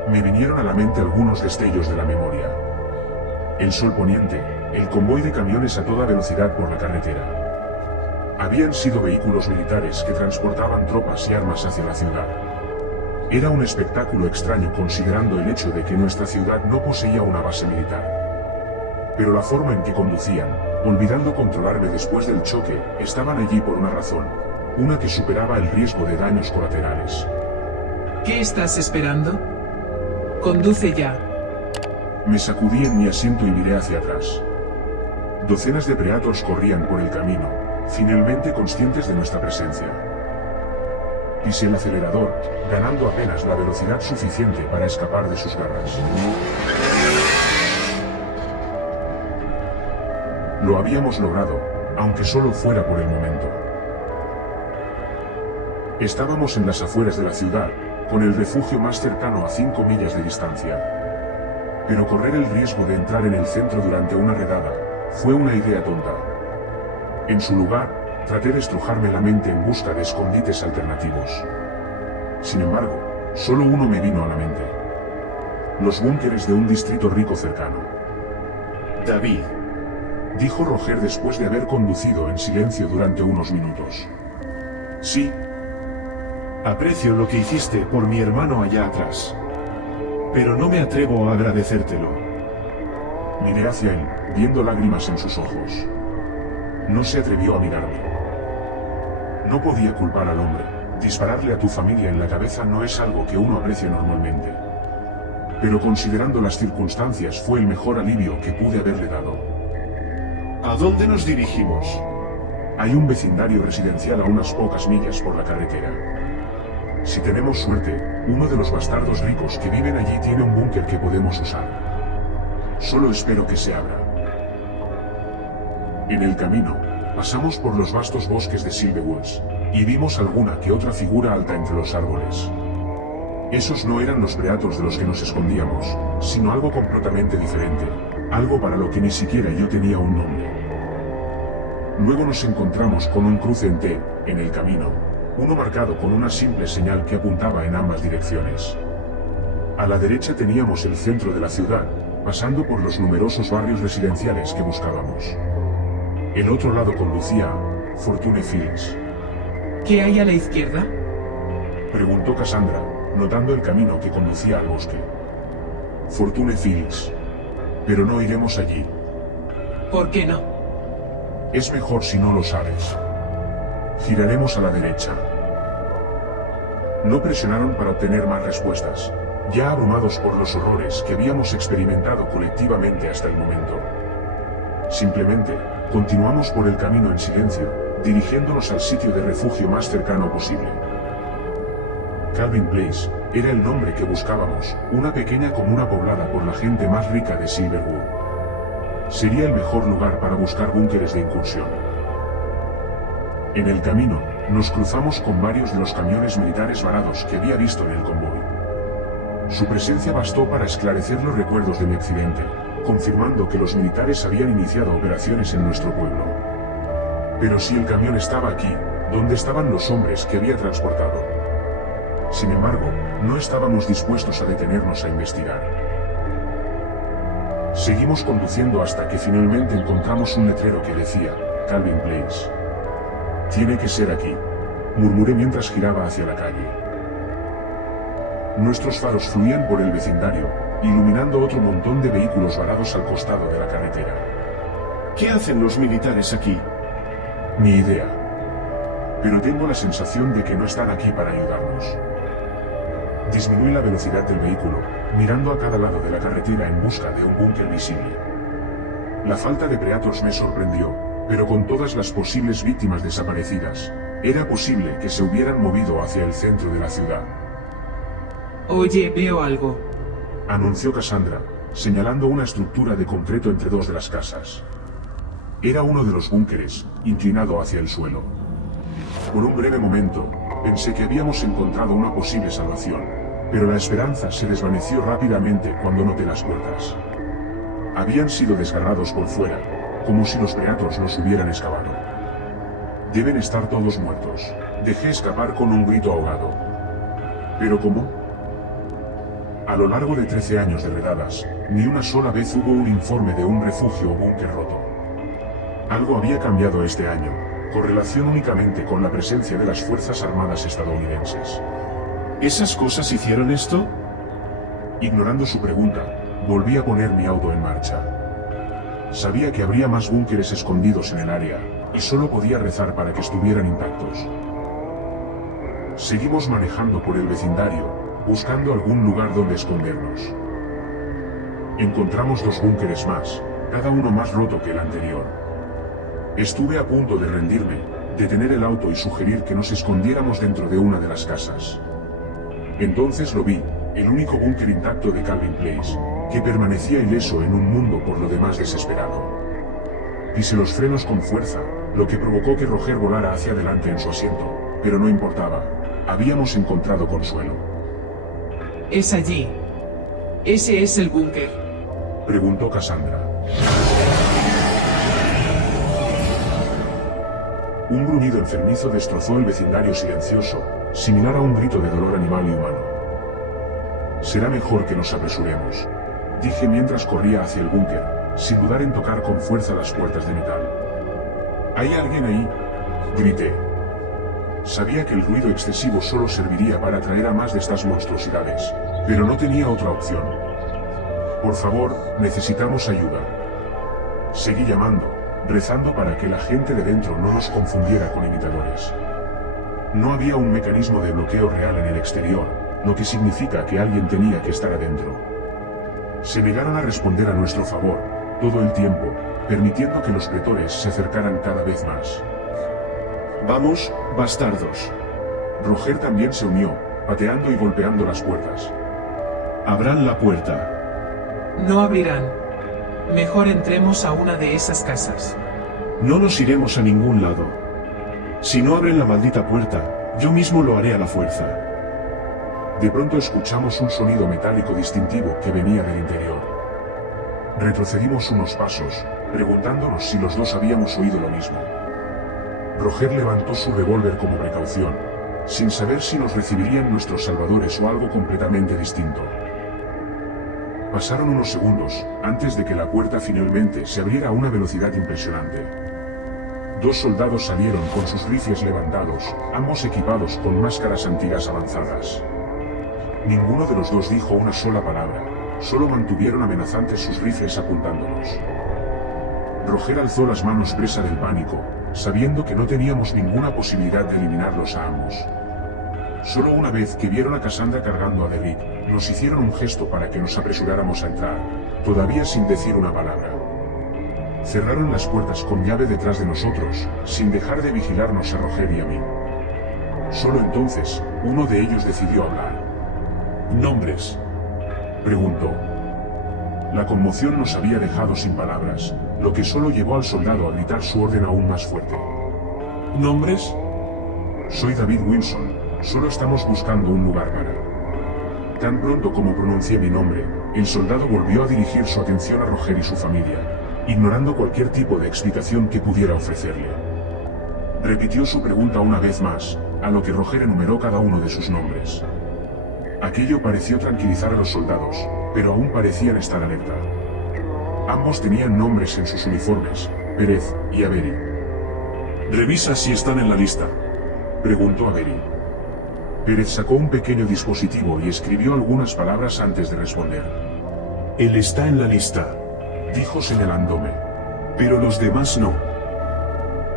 Me vinieron a la mente algunos destellos de la memoria. El sol poniente, el convoy de camiones a toda velocidad por la carretera. Habían sido vehículos militares que transportaban tropas y armas hacia la ciudad. Era un espectáculo extraño considerando el hecho de que nuestra ciudad no poseía una base militar. Pero la forma en que conducían, olvidando controlarme después del choque, estaban allí por una razón, una que superaba el riesgo de daños colaterales. ¿Qué estás esperando? Conduce ya. Me sacudí en mi asiento y miré hacia atrás. Docenas de Predators corrían por el camino, finalmente conscientes de nuestra presencia. Pisé el acelerador, ganando apenas la velocidad suficiente para escapar de sus garras. Lo habíamos logrado, aunque solo fuera por el momento. Estábamos en las afueras de la ciudad, con el refugio más cercano a 5 millas de distancia. Pero correr el riesgo de entrar en el centro durante una redada fue una idea tonta. En su lugar, traté de estrujarme la mente en busca de escondites alternativos. Sin embargo, solo uno me vino a la mente. Los búnkeres de un distrito rico cercano. David, Dijo Roger después de haber conducido en silencio durante unos minutos. Sí, aprecio lo que hiciste por mi hermano allá atrás. Pero no me atrevo a agradecértelo. miré hacia él, viendo lágrimas en sus ojos. No se atrevió a mirarme. No podía culpar al hombre. Dispararle a tu familia en la cabeza no es algo que uno aprecie normalmente. Pero considerando las circunstancias fue el mejor alivio que pude haberle dado. ¿A dónde nos dirigimos? Hay un vecindario residencial a unas pocas millas por la carretera. Si tenemos suerte, uno de los bastardos ricos que viven allí tiene un búnker que podemos usar. Solo espero que se abra. En el camino, pasamos por los vastos bosques de Silverwoods, y vimos alguna que otra figura alta entre los árboles. Esos no eran los Predators de los que nos escondíamos, sino algo completamente diferente, algo para lo que ni siquiera yo tenía un nombre. Luego nos encontramos con un cruce en T, en el camino, uno marcado con una simple señal que apuntaba en ambas direcciones. A la derecha teníamos el centro de la ciudad, pasando por los numerosos barrios residenciales que buscábamos. El otro lado conducía a Fortune Fields. ¿Qué hay a la izquierda? Preguntó Cassandra, notando el camino que conducía al bosque. Fortune Fields. Pero no iremos allí. ¿Por qué no? Es mejor si no lo sabes. Giraremos a la derecha. No presionaron para obtener más respuestas, ya abrumados por los horrores que habíamos experimentado colectivamente hasta el momento. Simplemente, continuamos por el camino en silencio, dirigiéndonos al sitio de refugio más cercano posible. Calvin Place era el nombre que buscábamos, una pequeña comuna poblada por la gente más rica de Silverwood. Sería el mejor lugar para buscar búnkeres de incursión. En el camino, nos cruzamos con varios de los camiones militares varados que había visto en el convoy. Su presencia bastó para esclarecer los recuerdos de mi accidente, confirmando que los militares habían iniciado operaciones en nuestro pueblo. Pero si el camión estaba aquí, ¿dónde estaban los hombres que había transportado? Sin embargo, no estábamos dispuestos a detenernos a investigar. Seguimos conduciendo hasta que finalmente encontramos un letrero que decía, Calvin Place. Tiene que ser aquí, murmuré mientras giraba hacia la calle. Nuestros faros fluían por el vecindario, iluminando otro montón de vehículos varados al costado de la carretera. ¿Qué hacen los militares aquí? Ni idea. Pero tengo la sensación de que no están aquí para ayudarnos. Disminuí la velocidad del vehículo, mirando a cada lado de la carretera en busca de un búnker visible. La falta de Predators me sorprendió, pero con todas las posibles víctimas desaparecidas, era posible que se hubieran movido hacia el centro de la ciudad. Oye, veo algo. Anunció Cassandra, señalando una estructura de concreto entre dos de las casas. Era uno de los búnkeres, inclinado hacia el suelo. Por un breve momento, pensé que habíamos encontrado una posible salvación, pero la esperanza se desvaneció rápidamente cuando noté las puertas. Habían sido desgarrados por fuera, como si los Predators los hubieran excavado. Deben estar todos muertos. Dejé escapar con un grito ahogado. ¿Pero cómo? A lo largo de 13 años de redadas, ni una sola vez hubo un informe de un refugio o búnker roto. Algo había cambiado este año, con relación únicamente con la presencia de las Fuerzas Armadas estadounidenses. ¿Esas cosas hicieron esto? Ignorando su pregunta, volví a poner mi auto en marcha. Sabía que habría más búnkeres escondidos en el área, y solo podía rezar para que estuvieran intactos. Seguimos manejando por el vecindario, buscando algún lugar donde escondernos. Encontramos 2 búnkeres más, cada uno más roto que el anterior. Estuve a punto de rendirme, detener el auto y sugerir que nos escondiéramos dentro de una de las casas. Entonces lo vi, el único búnker intacto de Calvin Place, que permanecía ileso en un mundo por lo demás desesperado. Pisé los frenos con fuerza, lo que provocó que Roger volara hacia adelante en su asiento, pero no importaba, habíamos encontrado consuelo. Es allí. Ese es el búnker. Preguntó Cassandra. Un gruñido enfermizo destrozó el vecindario silencioso, similar a un grito de dolor animal y humano. Será mejor que nos apresuremos, dije mientras corría hacia el búnker, sin dudar en tocar con fuerza las puertas de metal. ¿Hay alguien ahí?, grité. Sabía que el ruido excesivo solo serviría para atraer a más de estas monstruosidades, pero no tenía otra opción. Por favor, necesitamos ayuda. Seguí llamando, rezando para que la gente de dentro no nos confundiera con imitadores. No había un mecanismo de bloqueo real en el exterior, lo que significa que alguien tenía que estar adentro. Se negaron a responder a nuestro favor, todo el tiempo, permitiendo que los pretores se acercaran cada vez más. Vamos, bastardos. Roger también se unió, pateando y golpeando las puertas. Abran la puerta. No abrirán. Mejor entremos a una de esas casas. No nos iremos a ningún lado. Si no abren la maldita puerta, yo mismo lo haré a la fuerza. De pronto escuchamos un sonido metálico distintivo que venía del interior. Retrocedimos unos pasos, preguntándonos si los dos habíamos oído lo mismo. Roger levantó su revólver como precaución, sin saber si nos recibirían nuestros salvadores o algo completamente distinto. Pasaron unos segundos, antes de que la puerta finalmente se abriera a una velocidad impresionante. 2 soldados salieron con sus rifles levantados, ambos equipados con máscaras antigas avanzadas. Ninguno de los dos dijo una sola palabra, solo mantuvieron amenazantes sus rifles apuntándonos. Roger alzó las manos presa del pánico, sabiendo que no teníamos ninguna posibilidad de eliminarlos a ambos. Solo una vez que vieron a Cassandra cargando a Derrick, nos hicieron un gesto para que nos apresuráramos a entrar, todavía sin decir una palabra. Cerraron las puertas con llave detrás de nosotros, sin dejar de vigilarnos a Roger y a mí. Solo entonces, uno de ellos decidió hablar. ¿Nombres?, preguntó. La conmoción nos había dejado sin palabras, lo que solo llevó al soldado a gritar su orden aún más fuerte. ¿Nombres? Soy David Wilson, solo estamos buscando un lugar para... Tan pronto como pronuncié mi nombre, el soldado volvió a dirigir su atención a Roger y su familia, ignorando cualquier tipo de explicación que pudiera ofrecerle. Repitió su pregunta una vez más, a lo que Roger enumeró cada uno de sus nombres. Aquello pareció tranquilizar a los soldados, pero aún parecían estar alerta. Ambos tenían nombres en sus uniformes, Pérez y Avery. Revisa si están en la lista, preguntó Avery. Pérez sacó un pequeño dispositivo y escribió algunas palabras antes de responder. Él está en la lista, dijo señalándome. pero los demás no.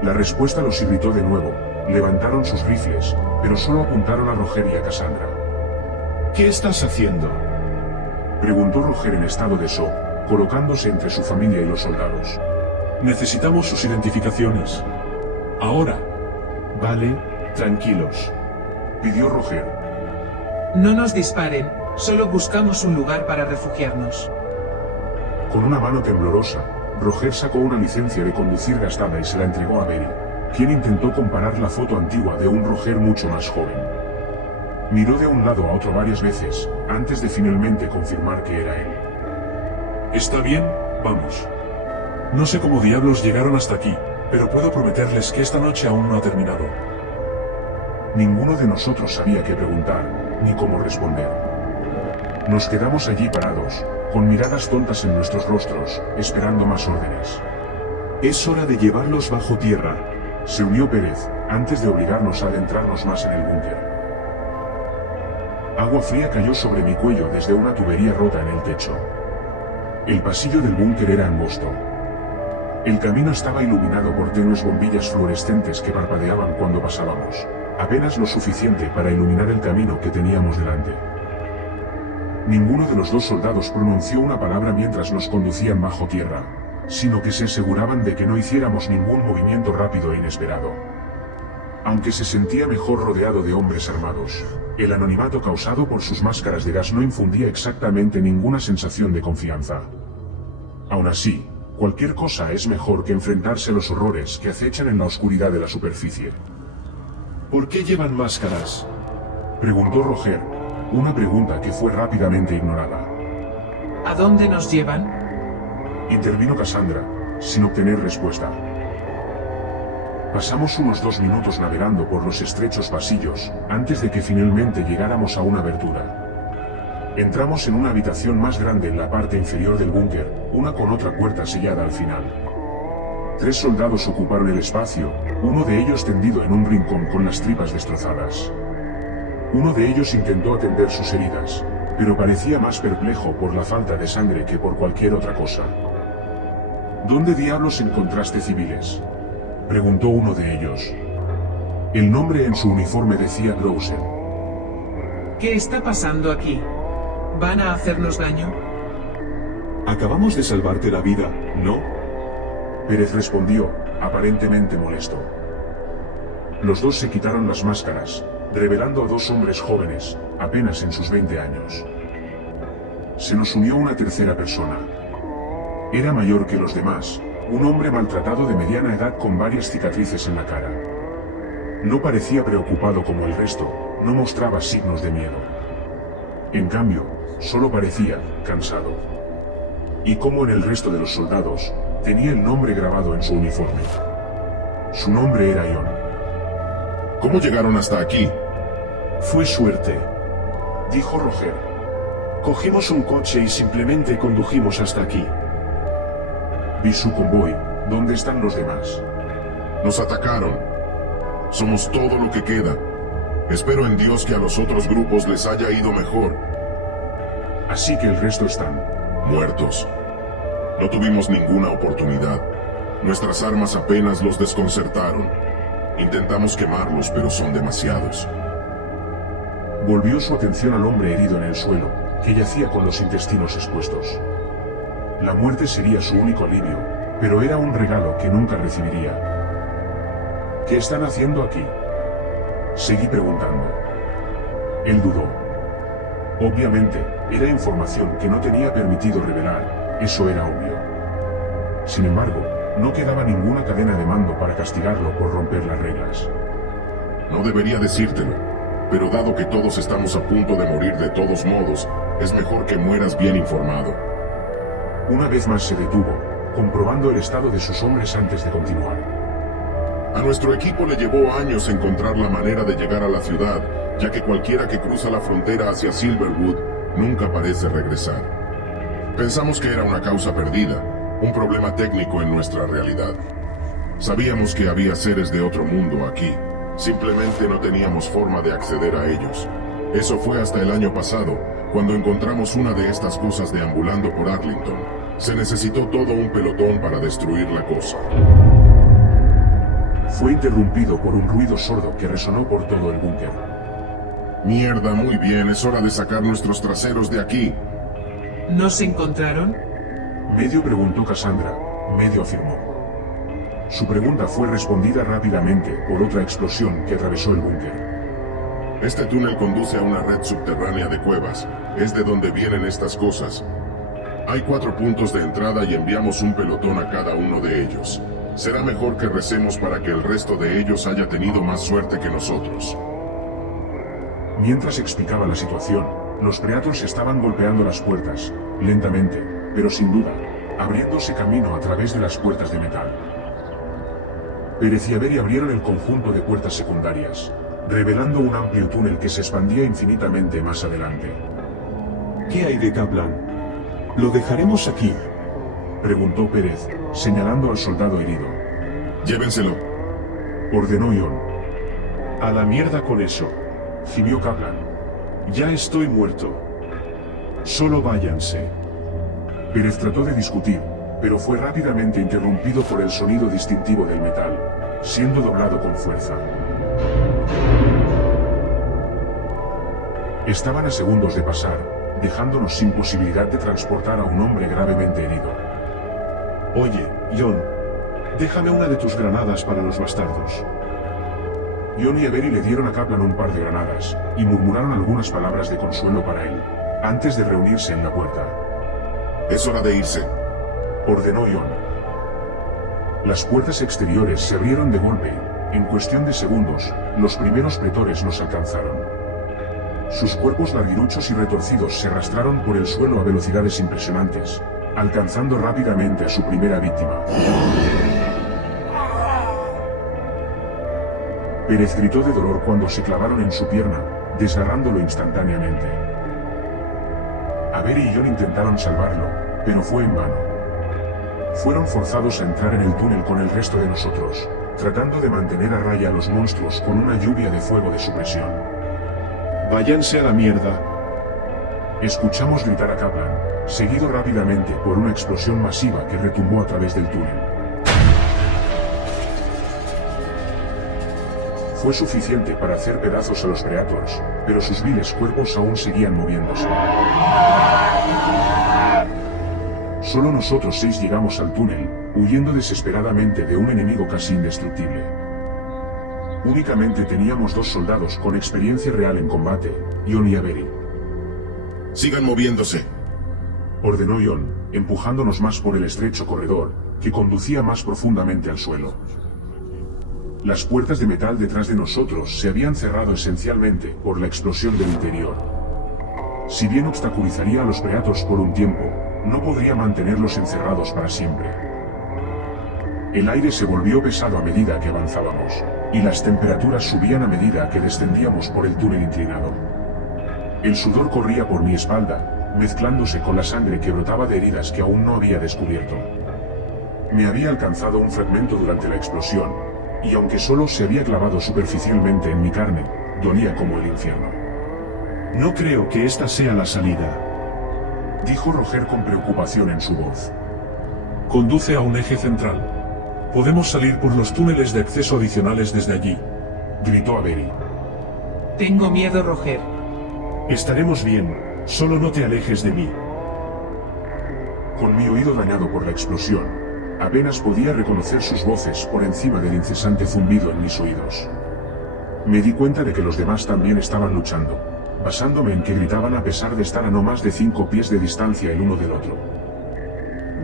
La respuesta los irritó de nuevo, levantaron sus rifles, pero solo apuntaron a Roger y a Cassandra. ¿Qué estás haciendo?, preguntó Roger en estado de shock, colocándose entre su familia y los soldados. Necesitamos sus identificaciones. Ahora. Vale, tranquilos, pidió Roger. No nos disparen, solo buscamos un lugar para refugiarnos. Con una mano temblorosa, Roger sacó una licencia de conducir gastada y se la entregó a Avery, quien intentó comparar la foto antigua de un Roger mucho más joven. Miró de un lado a otro varias veces, antes de finalmente confirmar que era él. Está bien, vamos. No sé cómo diablos llegaron hasta aquí, pero puedo prometerles que esta noche aún no ha terminado. Ninguno de nosotros sabía qué preguntar, ni cómo responder. Nos quedamos allí parados, con miradas tontas en nuestros rostros, esperando más órdenes. Es hora de llevarlos bajo tierra. Se unió Pérez, antes de obligarnos a adentrarnos más en el búnker. Agua fría cayó sobre mi cuello desde una tubería rota en el techo. El pasillo del búnker era angosto. El camino estaba iluminado por tenues bombillas fluorescentes que parpadeaban cuando pasábamos, apenas lo suficiente para iluminar el camino que teníamos delante. Ninguno de los dos soldados pronunció una palabra mientras nos conducían bajo tierra, sino que se aseguraban de que no hiciéramos ningún movimiento rápido e inesperado. Aunque se sentía mejor rodeado de hombres armados, el anonimato causado por sus máscaras de gas no infundía exactamente ninguna sensación de confianza. Aún así, cualquier cosa es mejor que enfrentarse a los horrores que acechan en la oscuridad de la superficie. ¿Por qué llevan máscaras? Preguntó Roger, una pregunta que fue rápidamente ignorada. ¿A dónde nos llevan? Intervino Cassandra, sin obtener respuesta. Pasamos unos 2 minutos navegando por los estrechos pasillos, antes de que finalmente llegáramos a una abertura. Entramos en una habitación más grande en la parte inferior del búnker, una con otra puerta sellada al final. 3 soldados ocuparon el espacio, uno de ellos tendido en un rincón con las tripas destrozadas. Uno de ellos intentó atender sus heridas, pero parecía más perplejo por la falta de sangre que por cualquier otra cosa. ¿Dónde diablos encontraste civiles?, preguntó uno de ellos. El nombre en su uniforme decía Grausen. ¿Qué está pasando aquí? ¿Van a hacernos daño? Acabamos de salvarte la vida, ¿no? Pérez respondió, aparentemente molesto. Los dos se quitaron las máscaras, revelando a 2 hombres jóvenes, apenas en sus 20 años. Se nos unió una tercera persona. Era mayor que los demás, un hombre maltratado de mediana edad con varias cicatrices en la cara. No parecía preocupado como el resto, no mostraba signos de miedo. En cambio, solo parecía cansado. Y como en el resto de los soldados, tenía el nombre grabado en su uniforme. Su nombre era Ion. ¿Cómo llegaron hasta aquí? Fue suerte. Dijo Roger. Cogimos un coche y simplemente condujimos hasta aquí. Vi su convoy. ¿Dónde están los demás? Nos atacaron. Somos todo lo que queda. Espero en Dios que a los otros grupos les haya ido mejor. Así que el resto están muertos. No tuvimos ninguna oportunidad. Nuestras armas apenas los desconcertaron. Intentamos quemarlos, pero son demasiados. Volvió su atención al hombre herido en el suelo, que yacía con los intestinos expuestos. La muerte sería su único alivio, pero era un regalo que nunca recibiría. ¿Qué están haciendo aquí?, seguí preguntando. Él dudó. Obviamente, era información que no tenía permitido revelar, eso era obvio. Sin embargo, no quedaba ninguna cadena de mando para castigarlo por romper las reglas. No debería decírtelo, pero dado que todos estamos a punto de morir de todos modos, es mejor que mueras bien informado. Una vez más se detuvo, comprobando el estado de sus hombres antes de continuar. A nuestro equipo le llevó años encontrar la manera de llegar a la ciudad, ya que cualquiera que cruza la frontera hacia Silverwood nunca parece regresar. Pensamos que era una causa perdida, un problema técnico en nuestra realidad. Sabíamos que había seres de otro mundo aquí, simplemente no teníamos forma de acceder a ellos. Eso fue hasta el año pasado, cuando encontramos una de estas cosas deambulando por Arlington. Se necesitó todo un pelotón para destruir la cosa. Fue interrumpido por un ruido sordo que resonó por todo el búnker. Mierda, muy bien, es hora de sacar nuestros traseros de aquí. ¿Nos encontraron? Medio preguntó Cassandra, medio afirmó. Su pregunta fue respondida rápidamente por otra explosión que atravesó el búnker. Este túnel conduce a una red subterránea de cuevas. Es de donde vienen estas cosas. Hay 4 puntos de entrada y enviamos un pelotón a cada uno de ellos. Será mejor que recemos para que el resto de ellos haya tenido más suerte que nosotros. Mientras explicaba la situación, los Preators estaban golpeando las puertas, lentamente, pero sin duda, abriéndose camino a través de las puertas de metal. Pérez y Avery abrieron el conjunto de puertas secundarias, revelando un amplio túnel que se expandía infinitamente más adelante. ¿Qué hay de Kaplan? ¿Lo dejaremos aquí? Preguntó Pérez, señalando al soldado herido. Llévenselo. Ordenó Ion. A la mierda con eso. Gimió Kaplan. Ya estoy muerto. Solo váyanse. Pérez trató de discutir, pero fue rápidamente interrumpido por el sonido distintivo del metal, siendo doblado con fuerza. Estaban a segundos de pasar, dejándonos sin posibilidad de transportar a un hombre gravemente herido. Oye, Ion, déjame una de tus granadas para los bastardos. Ion y Avery le dieron a Kaplan un par de granadas, y murmuraron algunas palabras de consuelo para él, antes de reunirse en la puerta. Es hora de irse. Ordenó Ion. Las puertas exteriores se abrieron de golpe. En cuestión de segundos, los primeros pretores nos alcanzaron. Sus cuerpos larguiruchos y retorcidos se arrastraron por el suelo a velocidades impresionantes, alcanzando rápidamente a su primera víctima. Pérez gritó de dolor cuando se clavaron en su pierna, desgarrándolo instantáneamente. Avery y Ion intentaron salvarlo, pero fue en vano. Fueron forzados a entrar en el túnel con el resto de nosotros, tratando de mantener a raya a los monstruos con una lluvia de fuego de supresión. Váyanse a la mierda. Escuchamos gritar a Kaplan, seguido rápidamente por una explosión masiva que retumbó a través del túnel. Fue suficiente para hacer pedazos a los Predators, pero sus viles cuerpos aún seguían moviéndose. Solo nosotros 6 llegamos al túnel, huyendo desesperadamente de un enemigo casi indestructible. Únicamente teníamos 2 soldados con experiencia real en combate, Ion y Avery. Sigan moviéndose. Ordenó Ion, empujándonos más por el estrecho corredor, que conducía más profundamente al suelo. Las puertas de metal detrás de nosotros se habían cerrado esencialmente por la explosión del interior. Si bien obstaculizaría a los Predators por un tiempo, no podría mantenerlos encerrados para siempre. El aire se volvió pesado a medida que avanzábamos, y las temperaturas subían a medida que descendíamos por el túnel inclinado. El sudor corría por mi espalda, mezclándose con la sangre que brotaba de heridas que aún no había descubierto. Me había alcanzado un fragmento durante la explosión, y aunque solo se había clavado superficialmente en mi carne, dolía como el infierno. No creo que esta sea la salida, dijo Roger con preocupación en su voz. Conduce a un eje central. Podemos salir por los túneles de acceso adicionales desde allí, gritó Avery. Tengo miedo, Roger. Estaremos bien, solo no te alejes de mí. Con mi oído dañado por la explosión, apenas podía reconocer sus voces por encima del incesante zumbido en mis oídos. Me di cuenta de que los demás también estaban luchando, basándome en que gritaban a pesar de estar a no más de 5 pies de distancia el uno del otro.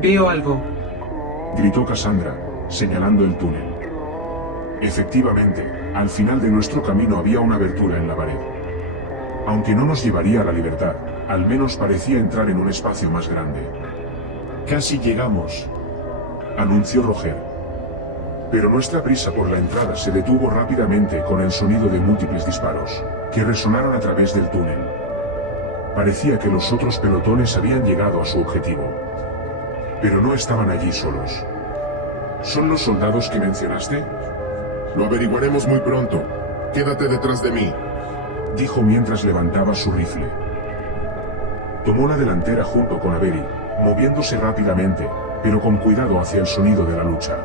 Veo algo, gritó Cassandra, señalando el túnel. Efectivamente, al final de nuestro camino había una abertura en la pared. Aunque no nos llevaría a la libertad, al menos parecía entrar en un espacio más grande. Casi llegamos, anunció Roger. Pero nuestra prisa por la entrada se detuvo rápidamente con el sonido de múltiples disparos, que resonaron a través del túnel. Parecía que los otros pelotones habían llegado a su objetivo. Pero no estaban allí solos. ¿Son los soldados que mencionaste? Lo averiguaremos muy pronto. Quédate detrás de mí, dijo mientras levantaba su rifle. Tomó la delantera junto con Avery, moviéndose rápidamente, pero con cuidado hacia el sonido de la lucha.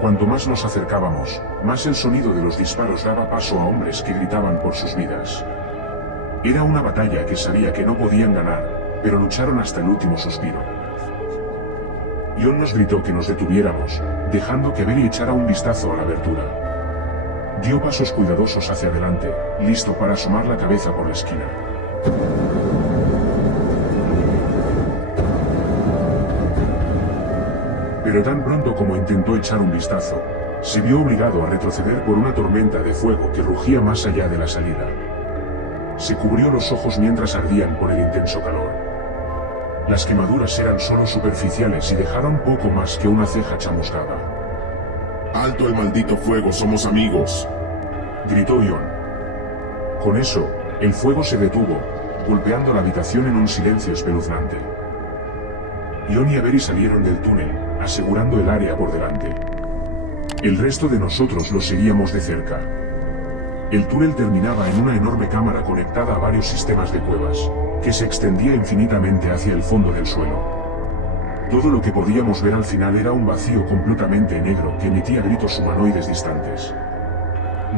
Cuanto más nos acercábamos, más el sonido de los disparos daba paso a hombres que gritaban por sus vidas. Era una batalla que sabía que no podían ganar, pero lucharon hasta el último suspiro. Ion nos gritó que nos detuviéramos, dejando que Avery echara un vistazo a la abertura. Dio pasos cuidadosos hacia adelante, listo para asomar la cabeza por la esquina. Pero tan pronto como intentó echar un vistazo, se vio obligado a retroceder por una tormenta de fuego que rugía más allá de la salida. Se cubrió los ojos mientras ardían por el intenso calor. Las quemaduras eran solo superficiales y dejaron poco más que una ceja chamuscada. Alto el maldito fuego, somos amigos, gritó Ion. Con eso, el fuego se detuvo, golpeando la habitación en un silencio espeluznante. Ion y Avery salieron del túnel, asegurando el área por delante. El resto de nosotros lo seguíamos de cerca. El túnel terminaba en una enorme cámara conectada a varios sistemas de cuevas, que se extendía infinitamente hacia el fondo del suelo. Todo lo que podíamos ver al final era un vacío completamente negro que emitía gritos humanoides distantes.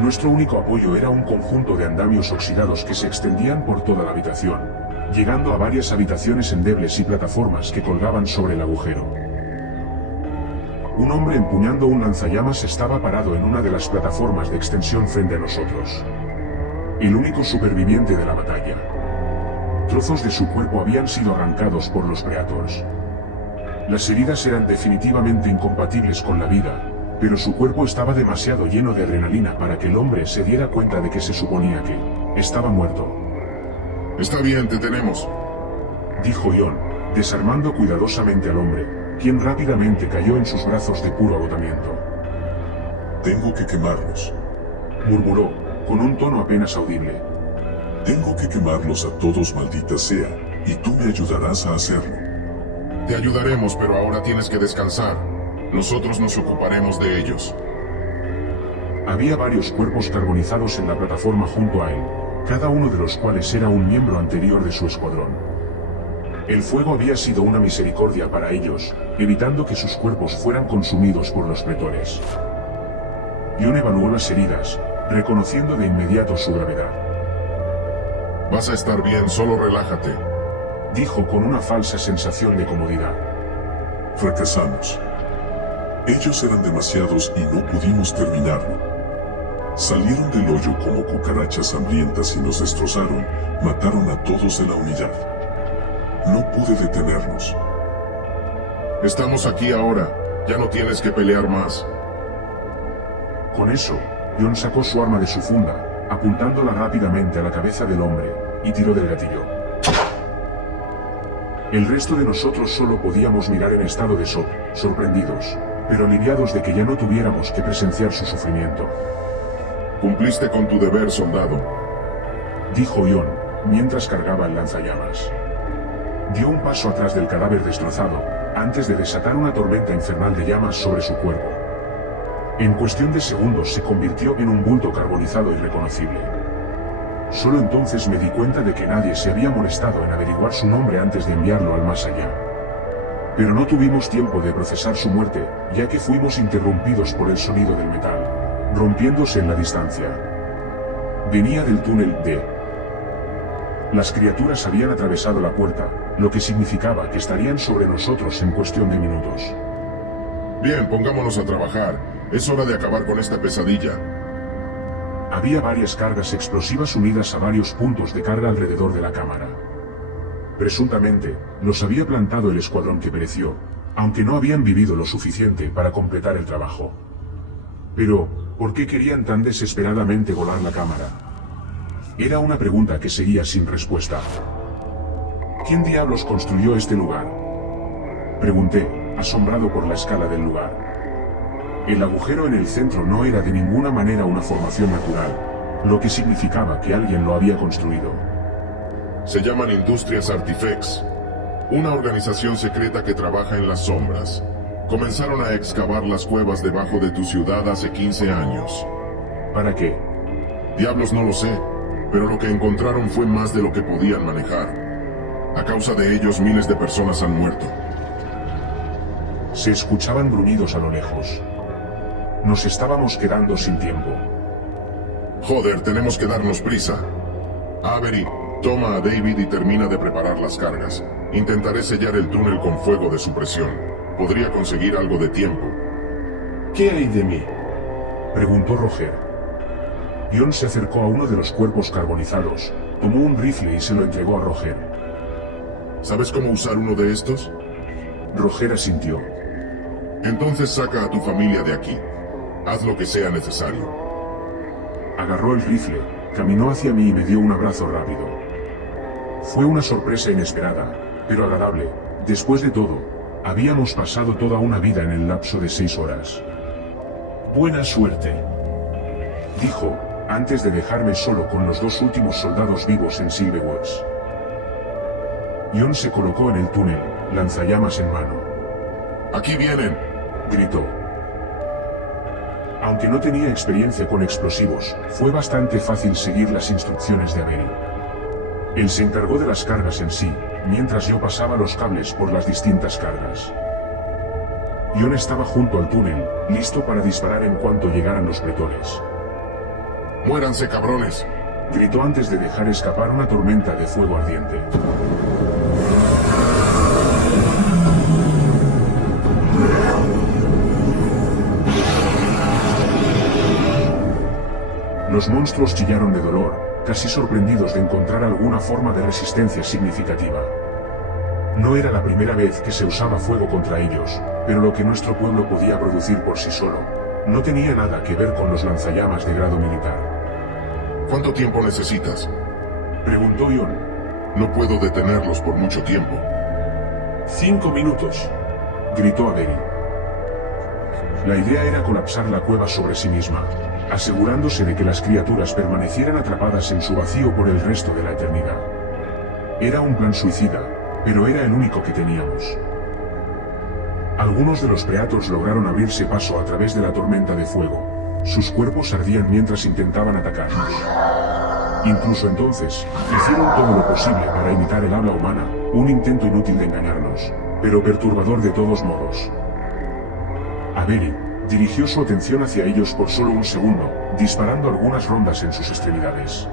Nuestro único apoyo era un conjunto de andamios oxidados que se extendían por toda la habitación, llegando a varias habitaciones endebles y plataformas que colgaban sobre el agujero. Un hombre empuñando un lanzallamas estaba parado en una de las plataformas de extensión frente a nosotros. El único superviviente de la batalla. Trozos de su cuerpo habían sido arrancados por los Predators. Las heridas eran definitivamente incompatibles con la vida, pero su cuerpo estaba demasiado lleno de adrenalina para que el hombre se diera cuenta de que se suponía que estaba muerto. Está bien, te tenemos, dijo Ion, desarmando cuidadosamente al hombre, quien rápidamente cayó en sus brazos de puro agotamiento. Tengo que quemarlos, murmuró, con un tono apenas audible. Tengo que quemarlos a todos, maldita sea, y tú me ayudarás a hacerlo. Te ayudaremos, pero ahora tienes que descansar. Nosotros nos ocuparemos de ellos. Había varios cuerpos carbonizados en la plataforma junto a él, cada uno de los cuales era un miembro anterior de su escuadrón. El fuego había sido una misericordia para ellos, evitando que sus cuerpos fueran consumidos por los pretores. Ion evaluó las heridas, reconociendo de inmediato su gravedad. Vas a estar bien, solo relájate, dijo con una falsa sensación de comodidad. Fracasamos. Ellos eran demasiados y no pudimos terminarlo. Salieron del hoyo como cucarachas hambrientas y nos destrozaron, mataron a todos de la unidad. No pude detenernos. Estamos aquí ahora, ya no tienes que pelear más. Con eso, Ion sacó su arma de su funda, apuntándola rápidamente a la cabeza del hombre, y tiró del gatillo. El resto de nosotros solo podíamos mirar en estado de shock, sorprendidos, pero aliviados de que ya no tuviéramos que presenciar su sufrimiento. Cumpliste con tu deber, soldado, dijo Ion, mientras cargaba el lanzallamas. Dio un paso atrás del cadáver destrozado, antes de desatar una tormenta infernal de llamas sobre su cuerpo. En cuestión de segundos se convirtió en un bulto carbonizado irreconocible. Solo entonces me di cuenta de que nadie se había molestado en averiguar su nombre antes de enviarlo al más allá. Pero no tuvimos tiempo de procesar su muerte, ya que fuimos interrumpidos por el sonido del metal, rompiéndose en la distancia. Venía del túnel D. Las criaturas habían atravesado la puerta, lo que significaba que estarían sobre nosotros en cuestión de minutos. Bien, pongámonos a trabajar. Es hora de acabar con esta pesadilla. Había varias cargas explosivas unidas a varios puntos de carga alrededor de la cámara. Presuntamente, los había plantado el escuadrón que pereció, aunque no habían vivido lo suficiente para completar el trabajo. Pero, ¿por qué querían tan desesperadamente volar la cámara? Era una pregunta que seguía sin respuesta. ¿Quién diablos construyó este lugar? Pregunté, asombrado por la escala del lugar. El agujero en el centro no era de ninguna manera una formación natural, lo que significaba que alguien lo había construido. Se llaman Industrias Artifex, una organización secreta que trabaja en las sombras. Comenzaron a excavar las cuevas debajo de tu ciudad hace 15 años. ¿Para qué? Diablos, no lo sé, pero lo que encontraron fue más de lo que podían manejar. A causa de ellos, miles de personas han muerto. Se escuchaban gruñidos a lo lejos. Nos estábamos quedando sin tiempo. Joder, tenemos que darnos prisa. Avery, toma a David y termina de preparar las cargas. Intentaré sellar el túnel con fuego de supresión. Podría conseguir algo de tiempo. ¿Qué hay de mí?, preguntó Roger. Ion se acercó a uno de los cuerpos carbonizados, tomó un rifle y se lo entregó a Roger. ¿Sabes cómo usar uno de estos? Roger asintió. Entonces saca a tu familia de aquí. Haz lo que sea necesario. Agarró el rifle, caminó hacia mí y me dio un abrazo rápido. Fue una sorpresa inesperada, pero agradable. Después de todo, habíamos pasado toda una vida en el lapso de 6 horas. Buena suerte, dijo, antes de dejarme solo con los dos últimos soldados vivos en Silverwoods. Ion se colocó en el túnel, lanzallamas en mano. ¡Aquí vienen!, gritó. Aunque no tenía experiencia con explosivos, fue bastante fácil seguir las instrucciones de Avery. Él se encargó de las cargas en sí, mientras yo pasaba los cables por las distintas cargas. Ion estaba junto al túnel, listo para disparar en cuanto llegaran los pretores. ¡Muéranse, cabrones!, gritó antes de dejar escapar una tormenta de fuego ardiente. Los monstruos chillaron de dolor, casi sorprendidos de encontrar alguna forma de resistencia significativa. No era la primera vez que se usaba fuego contra ellos, pero lo que nuestro pueblo podía producir por sí solo, no tenía nada que ver con los lanzallamas de grado militar. ¿Cuánto tiempo necesitas?, preguntó Ion. No puedo detenerlos por mucho tiempo. 5 minutos, gritó Avery. La idea era colapsar la cueva sobre sí misma, asegurándose de que las criaturas permanecieran atrapadas en su vacío por el resto de la eternidad. Era un plan suicida, pero era el único que teníamos. Algunos de los Preators lograron abrirse paso a través de la tormenta de fuego. Sus cuerpos ardían mientras intentaban atacarnos. Incluso entonces, hicieron todo lo posible para imitar el habla humana, un intento inútil de engañarnos, pero perturbador de todos modos. Avery dirigió su atención hacia ellos por solo un segundo, disparando algunas rondas en sus extremidades.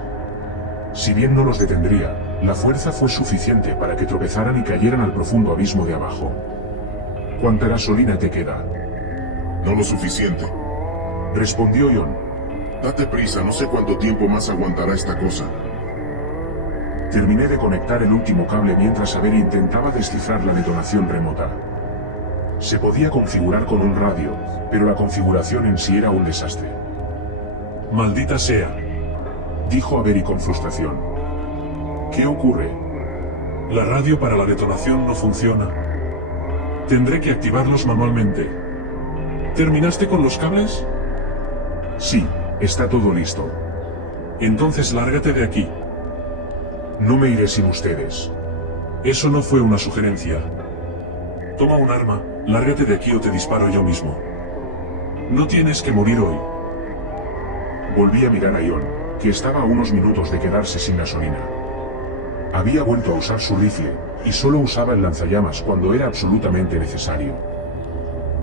Si bien no los detendría, la fuerza fue suficiente para que tropezaran y cayeran al profundo abismo de abajo. ¿Cuánta gasolina te queda? No lo suficiente, respondió Ion. Date prisa, no sé cuánto tiempo más aguantará esta cosa. Terminé de conectar el último cable mientras Avery intentaba descifrar la detonación remota. Se podía configurar con un radio, pero la configuración en sí era un desastre. Maldita sea, dijo Avery con frustración. ¿Qué ocurre? La radio para la detonación no funciona. Tendré que activarlos manualmente. ¿Terminaste con los cables? Sí, está todo listo. Entonces lárgate de aquí. No me iré sin ustedes. Eso no fue una sugerencia. Toma un arma, lárgate de aquí o te disparo yo mismo. No tienes que morir hoy. Volví a mirar a Ion, que estaba a unos minutos de quedarse sin gasolina. Había vuelto a usar su rifle, y solo usaba el lanzallamas cuando era absolutamente necesario.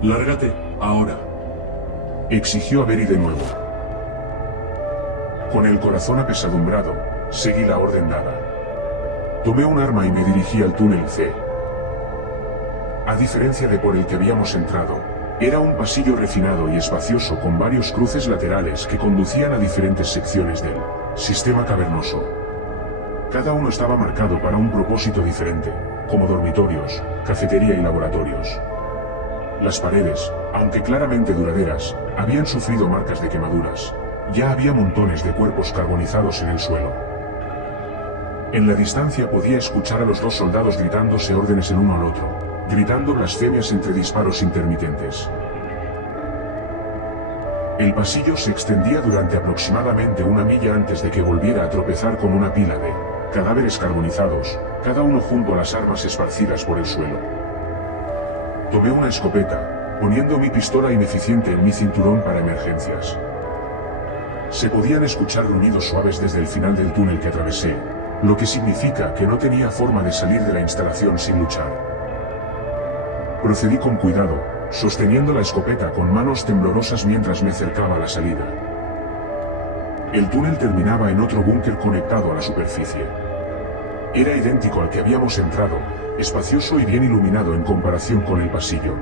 Lárgate, ahora. Exigió Avery de nuevo. Con el corazón apesadumbrado, seguí la orden dada. Tomé un arma y me dirigí al túnel C. A diferencia de por el que habíamos entrado, era un pasillo refinado y espacioso con varios cruces laterales que conducían a diferentes secciones del sistema cavernoso. Cada uno estaba marcado para un propósito diferente, como dormitorios, cafetería y laboratorios. Las paredes, aunque claramente duraderas, habían sufrido marcas de quemaduras. Ya había montones de cuerpos carbonizados en el suelo. En la distancia podía escuchar a los dos soldados gritándose órdenes el uno al otro, gritando blasfemias entre disparos intermitentes. El pasillo se extendía durante aproximadamente una milla antes de que volviera a tropezar con una pila de cadáveres carbonizados, cada uno junto a las armas esparcidas por el suelo. Tomé una escopeta, poniendo mi pistola ineficiente en mi cinturón para emergencias. Se podían escuchar ruidos suaves desde el final del túnel que atravesé, lo que significa que no tenía forma de salir de la instalación sin luchar. Procedí con cuidado, sosteniendo la escopeta con manos temblorosas mientras me acercaba a la salida. El túnel terminaba en otro búnker conectado a la superficie. Era idéntico al que habíamos entrado, espacioso y bien iluminado en comparación con el pasillo.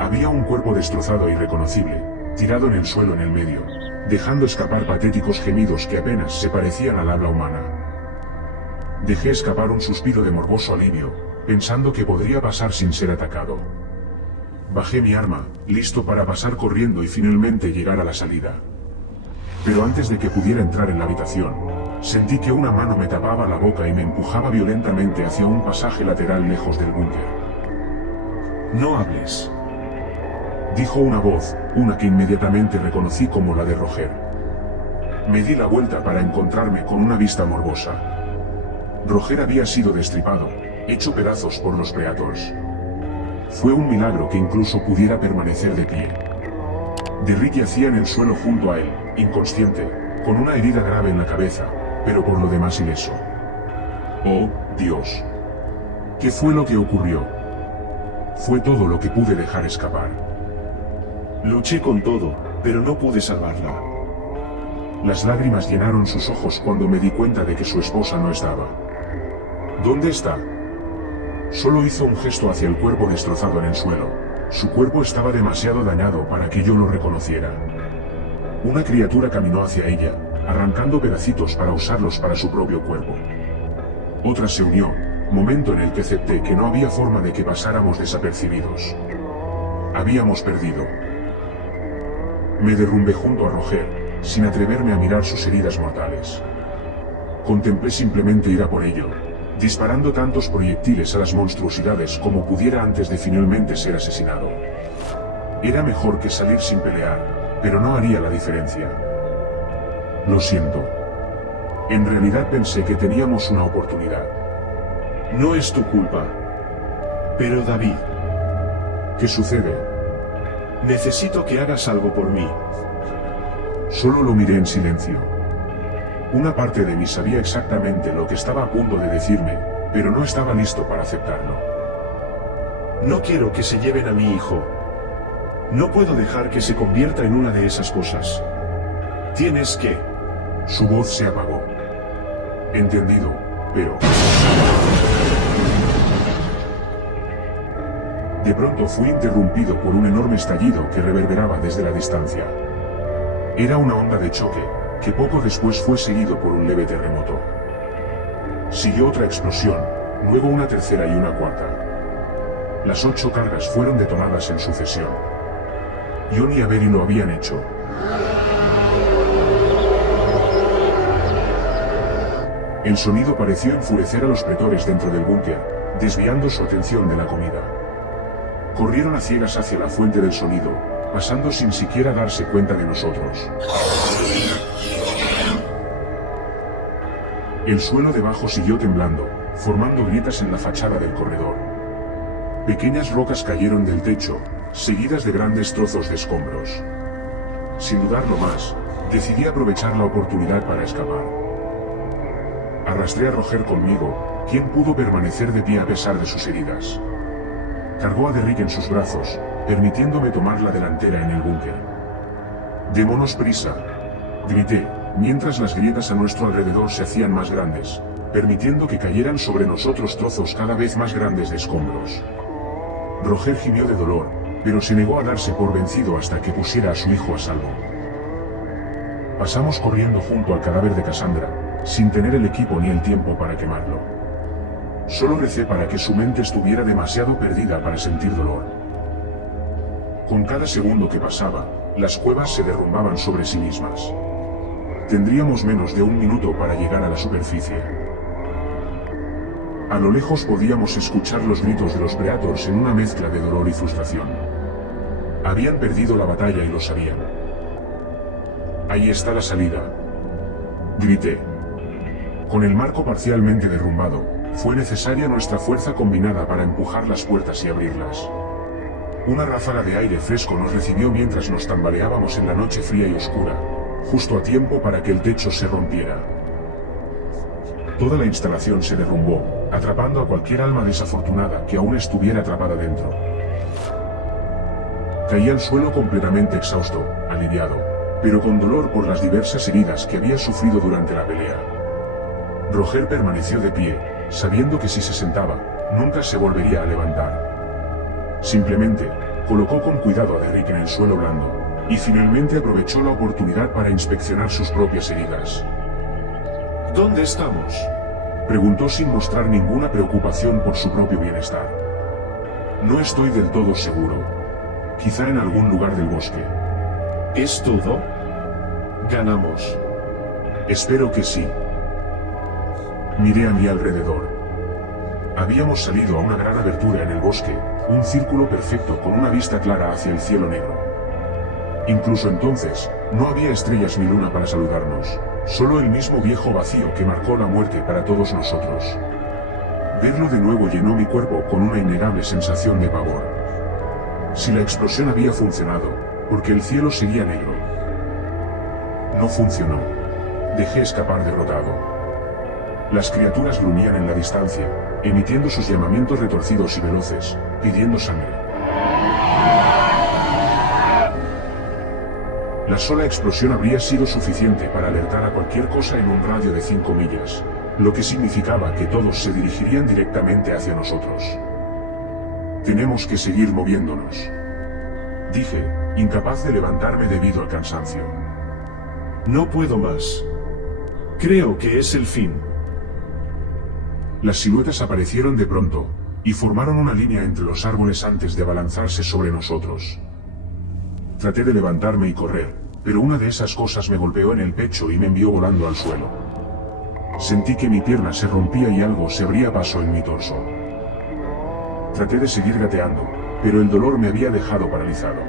Había un cuerpo destrozado e irreconocible, tirado en el suelo en el medio, dejando escapar patéticos gemidos que apenas se parecían al habla humana. Dejé escapar un suspiro de morboso alivio, pensando que podría pasar sin ser atacado. Bajé mi arma, listo para pasar corriendo y finalmente llegar a la salida. Pero antes de que pudiera entrar en la habitación, sentí que una mano me tapaba la boca y me empujaba violentamente hacia un pasaje lateral lejos del búnker. «No hables», dijo una voz, una que inmediatamente reconocí como la de Roger. Me di la vuelta para encontrarme con una vista morbosa. Roger había sido destripado, hecho pedazos por los Predators. Fue un milagro que incluso pudiera permanecer de pie. Derrick yacía en el suelo junto a él, inconsciente, con una herida grave en la cabeza, pero por lo demás ileso. Oh, Dios. ¿Qué fue lo que ocurrió? Fue todo lo que pude dejar escapar. Luché con todo, pero no pude salvarla. Las lágrimas llenaron sus ojos cuando me di cuenta de que su esposa no estaba. ¿Dónde está? Solo hizo un gesto hacia el cuerpo destrozado en el suelo. Su cuerpo estaba demasiado dañado para que yo lo reconociera. Una criatura caminó hacia ella, arrancando pedacitos para usarlos para su propio cuerpo. Otra se unió, momento en el que acepté que no había forma de que pasáramos desapercibidos. Habíamos perdido. Me derrumbé junto a Roger, sin atreverme a mirar sus heridas mortales. Contemplé simplemente ir a por ello, disparando tantos proyectiles a las monstruosidades como pudiera antes de finalmente ser asesinado. Era mejor que salir sin pelear, pero no haría la diferencia. Lo siento. En realidad pensé que teníamos una oportunidad. No es tu culpa. Pero David, ¿qué sucede? necesito que hagas algo por mí. Solo lo miré en silencio. Una parte de mí sabía exactamente lo que estaba a punto de decirme, pero no estaba listo para aceptarlo. No quiero que se lleven a mi hijo. No puedo dejar que se convierta en una de esas cosas. Tienes que... Su voz se apagó. Entendido, pero... De pronto fui interrumpido por un enorme estallido que reverberaba desde la distancia. Era una onda de choque, que poco después fue seguido por un leve terremoto. Siguió otra explosión, luego una tercera y una cuarta. Las 8 cargas fueron detonadas en sucesión. John y Avery lo habían hecho. El sonido pareció enfurecer a los pretores dentro del búnker, desviando su atención de la comida. Corrieron a ciegas hacia la fuente del sonido, pasando sin siquiera darse cuenta de nosotros. El suelo debajo siguió temblando, formando grietas en la fachada del corredor. Pequeñas rocas cayeron del techo, seguidas de grandes trozos de escombros. Sin dudarlo más, decidí aprovechar la oportunidad para escapar. Arrastré a Roger conmigo, quien pudo permanecer de pie a pesar de sus heridas. Cargó a Derrick en sus brazos, permitiéndome tomar la delantera en el búnker. «Démonos prisa», grité, mientras las grietas a nuestro alrededor se hacían más grandes, permitiendo que cayeran sobre nosotros trozos cada vez más grandes de escombros. Roger gimió de dolor, pero se negó a darse por vencido hasta que pusiera a su hijo a salvo. Pasamos corriendo junto al cadáver de Cassandra, sin tener el equipo ni el tiempo para quemarlo. Solo recé para que su mente estuviera demasiado perdida para sentir dolor. Con cada segundo que pasaba, las cuevas se derrumbaban sobre sí mismas. Tendríamos menos de un minuto para llegar a la superficie. A lo lejos podíamos escuchar los gritos de los Predators en una mezcla de dolor y frustración. Habían perdido la batalla y lo sabían. «Ahí está la salida», grité. Con el marco parcialmente derrumbado, fue necesaria nuestra fuerza combinada para empujar las puertas y abrirlas. Una ráfaga de aire fresco nos recibió mientras nos tambaleábamos en la noche fría y oscura, justo a tiempo para que el techo se rompiera. Toda la instalación se derrumbó, atrapando a cualquier alma desafortunada que aún estuviera atrapada dentro. Caí al suelo completamente exhausto, aliviado, pero con dolor por las diversas heridas que había sufrido durante la pelea. Roger permaneció de pie, sabiendo que si se sentaba, nunca se volvería a levantar. Simplemente, colocó con cuidado a Derrick en el suelo blando, y finalmente aprovechó la oportunidad para inspeccionar sus propias heridas. ¿Dónde estamos?, preguntó sin mostrar ninguna preocupación por su propio bienestar. No estoy del todo seguro. Quizá en algún lugar del bosque. ¿Es todo? ¿Ganamos? Espero que sí. Miré a mi alrededor. Habíamos salido a una gran abertura en el bosque, un círculo perfecto con una vista clara hacia el cielo negro. Incluso entonces, No había estrellas ni luna para saludarnos, solo el mismo viejo vacío que marcó la muerte para todos nosotros. Verlo de nuevo llenó mi cuerpo con una innegable sensación de pavor. Si la explosión había funcionado, porque el cielo seguía negro. No funcionó. Dejé escapar derrotado. Las criaturas gruñían en la distancia, emitiendo sus llamamientos retorcidos y veloces, pidiendo sangre. La sola explosión habría sido suficiente para alertar a cualquier cosa en un radio de 5 millas, lo que significaba que todos se dirigirían directamente hacia nosotros. Tenemos que seguir moviéndonos, dije, incapaz de levantarme debido al cansancio. No puedo más. Creo que es el fin. Las siluetas aparecieron de pronto, y formaron una línea entre los árboles antes de abalanzarse sobre nosotros. Traté de levantarme y correr, pero una de esas cosas me golpeó en el pecho y me envió volando al suelo. Sentí que mi pierna se rompía y algo se abría paso en mi torso. Traté de seguir gateando, pero el dolor me había dejado paralizado.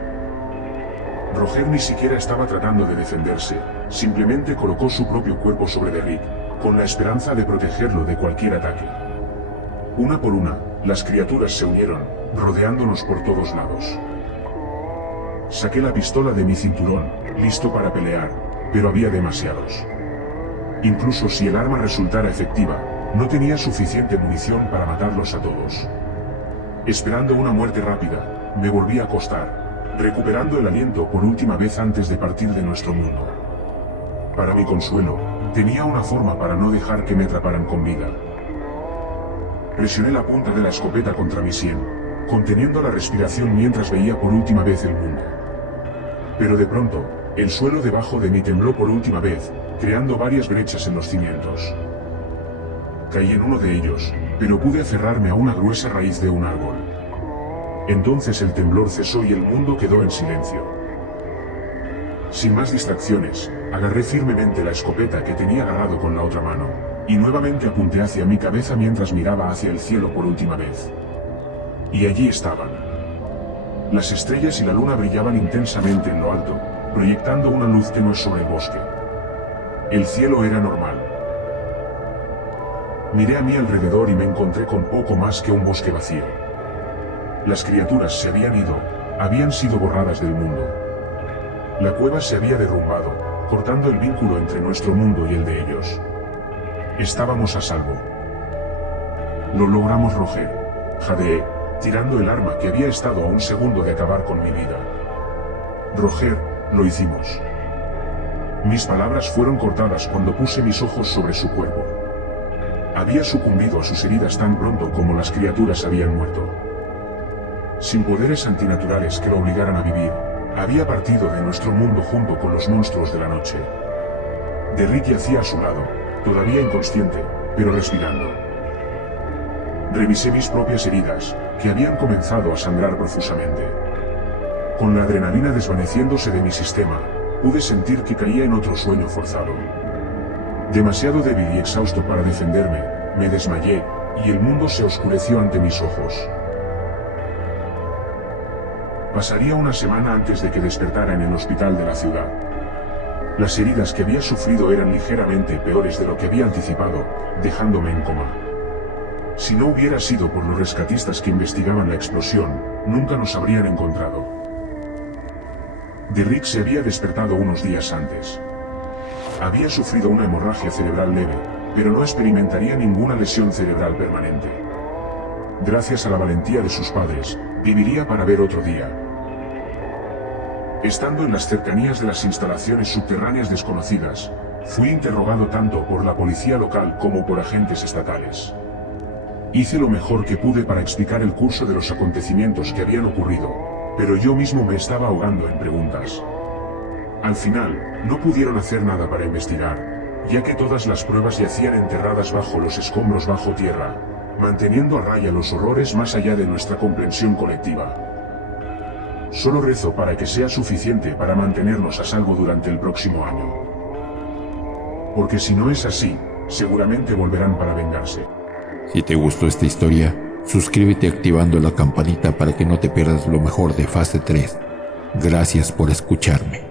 Roger ni siquiera estaba tratando de defenderse, simplemente colocó su propio cuerpo sobre Derrick, con la esperanza de protegerlo de cualquier ataque. Una por una, las criaturas se unieron, rodeándonos por todos lados. Saqué la pistola de mi cinturón, listo para pelear, pero había demasiados. Incluso si el arma resultara efectiva, no tenía suficiente munición para matarlos a todos. Esperando una muerte rápida, me volví a acostar, recuperando el aliento por última vez antes de partir de nuestro mundo. Para mi consuelo, tenía una forma para no dejar que me atraparan con vida. Presioné la punta de la escopeta contra mi sien, conteniendo la respiración mientras veía por última vez el mundo. Pero de pronto, el suelo debajo de mí tembló por última vez, creando varias brechas en los cimientos. Caí en uno de ellos, pero pude aferrarme a una gruesa raíz de un árbol. Entonces el temblor cesó y el mundo quedó en silencio. Sin más distracciones, agarré firmemente la escopeta que tenía agarrado con la otra mano, y nuevamente apunté hacia mi cabeza mientras miraba hacia el cielo por última vez. Y allí estaban. Las estrellas y la luna brillaban intensamente en lo alto, proyectando una luz tenue sobre el bosque. El cielo era normal. Miré a mi alrededor y me encontré con poco más que un bosque vacío. Las criaturas se habían ido, habían sido borradas del mundo. La cueva se había derrumbado, cortando el vínculo entre nuestro mundo y el de ellos. Estábamos a salvo. Lo logramos, Roger, jadeé, tirando el arma que había estado a un segundo de acabar con mi vida. Roger, lo hicimos. Mis palabras fueron cortadas cuando puse mis ojos sobre su cuerpo. Había sucumbido a sus heridas tan pronto como las criaturas habían muerto. Sin poderes antinaturales que lo obligaran a vivir, había partido de nuestro mundo junto con los monstruos de la noche. Derrick yacía a su lado, todavía inconsciente, pero respirando. Revisé mis propias heridas, que habían comenzado a sangrar profusamente. Con la adrenalina desvaneciéndose de mi sistema, pude sentir que caía en otro sueño forzado. Demasiado débil y exhausto para defenderme, me desmayé, y el mundo se oscureció ante mis ojos. Pasaría una semana antes de que despertara en el hospital de la ciudad. Las heridas que había sufrido eran ligeramente peores de lo que había anticipado, dejándome en coma. Si no hubiera sido por los rescatistas que investigaban la explosión, nunca nos habrían encontrado. Derrick se había despertado unos días antes. Había sufrido una hemorragia cerebral leve, pero no experimentaría ninguna lesión cerebral permanente. Gracias a la valentía de sus padres, viviría para ver otro día. Estando en las cercanías de las instalaciones subterráneas desconocidas, fui interrogado tanto por la policía local como por agentes estatales. Hice lo mejor que pude para explicar el curso de los acontecimientos que habían ocurrido, pero yo mismo me estaba ahogando en preguntas. Al final, no pudieron hacer nada para investigar, ya que todas las pruebas yacían enterradas bajo los escombros bajo tierra, manteniendo a raya los horrores más allá de nuestra comprensión colectiva. Solo rezo para que sea suficiente para mantenernos a salvo durante el próximo año. Porque si no es así, seguramente volverán para vengarse. Si te gustó esta historia, suscríbete activando la campanita para que no te pierdas lo mejor de Fase 3. Gracias por escucharme.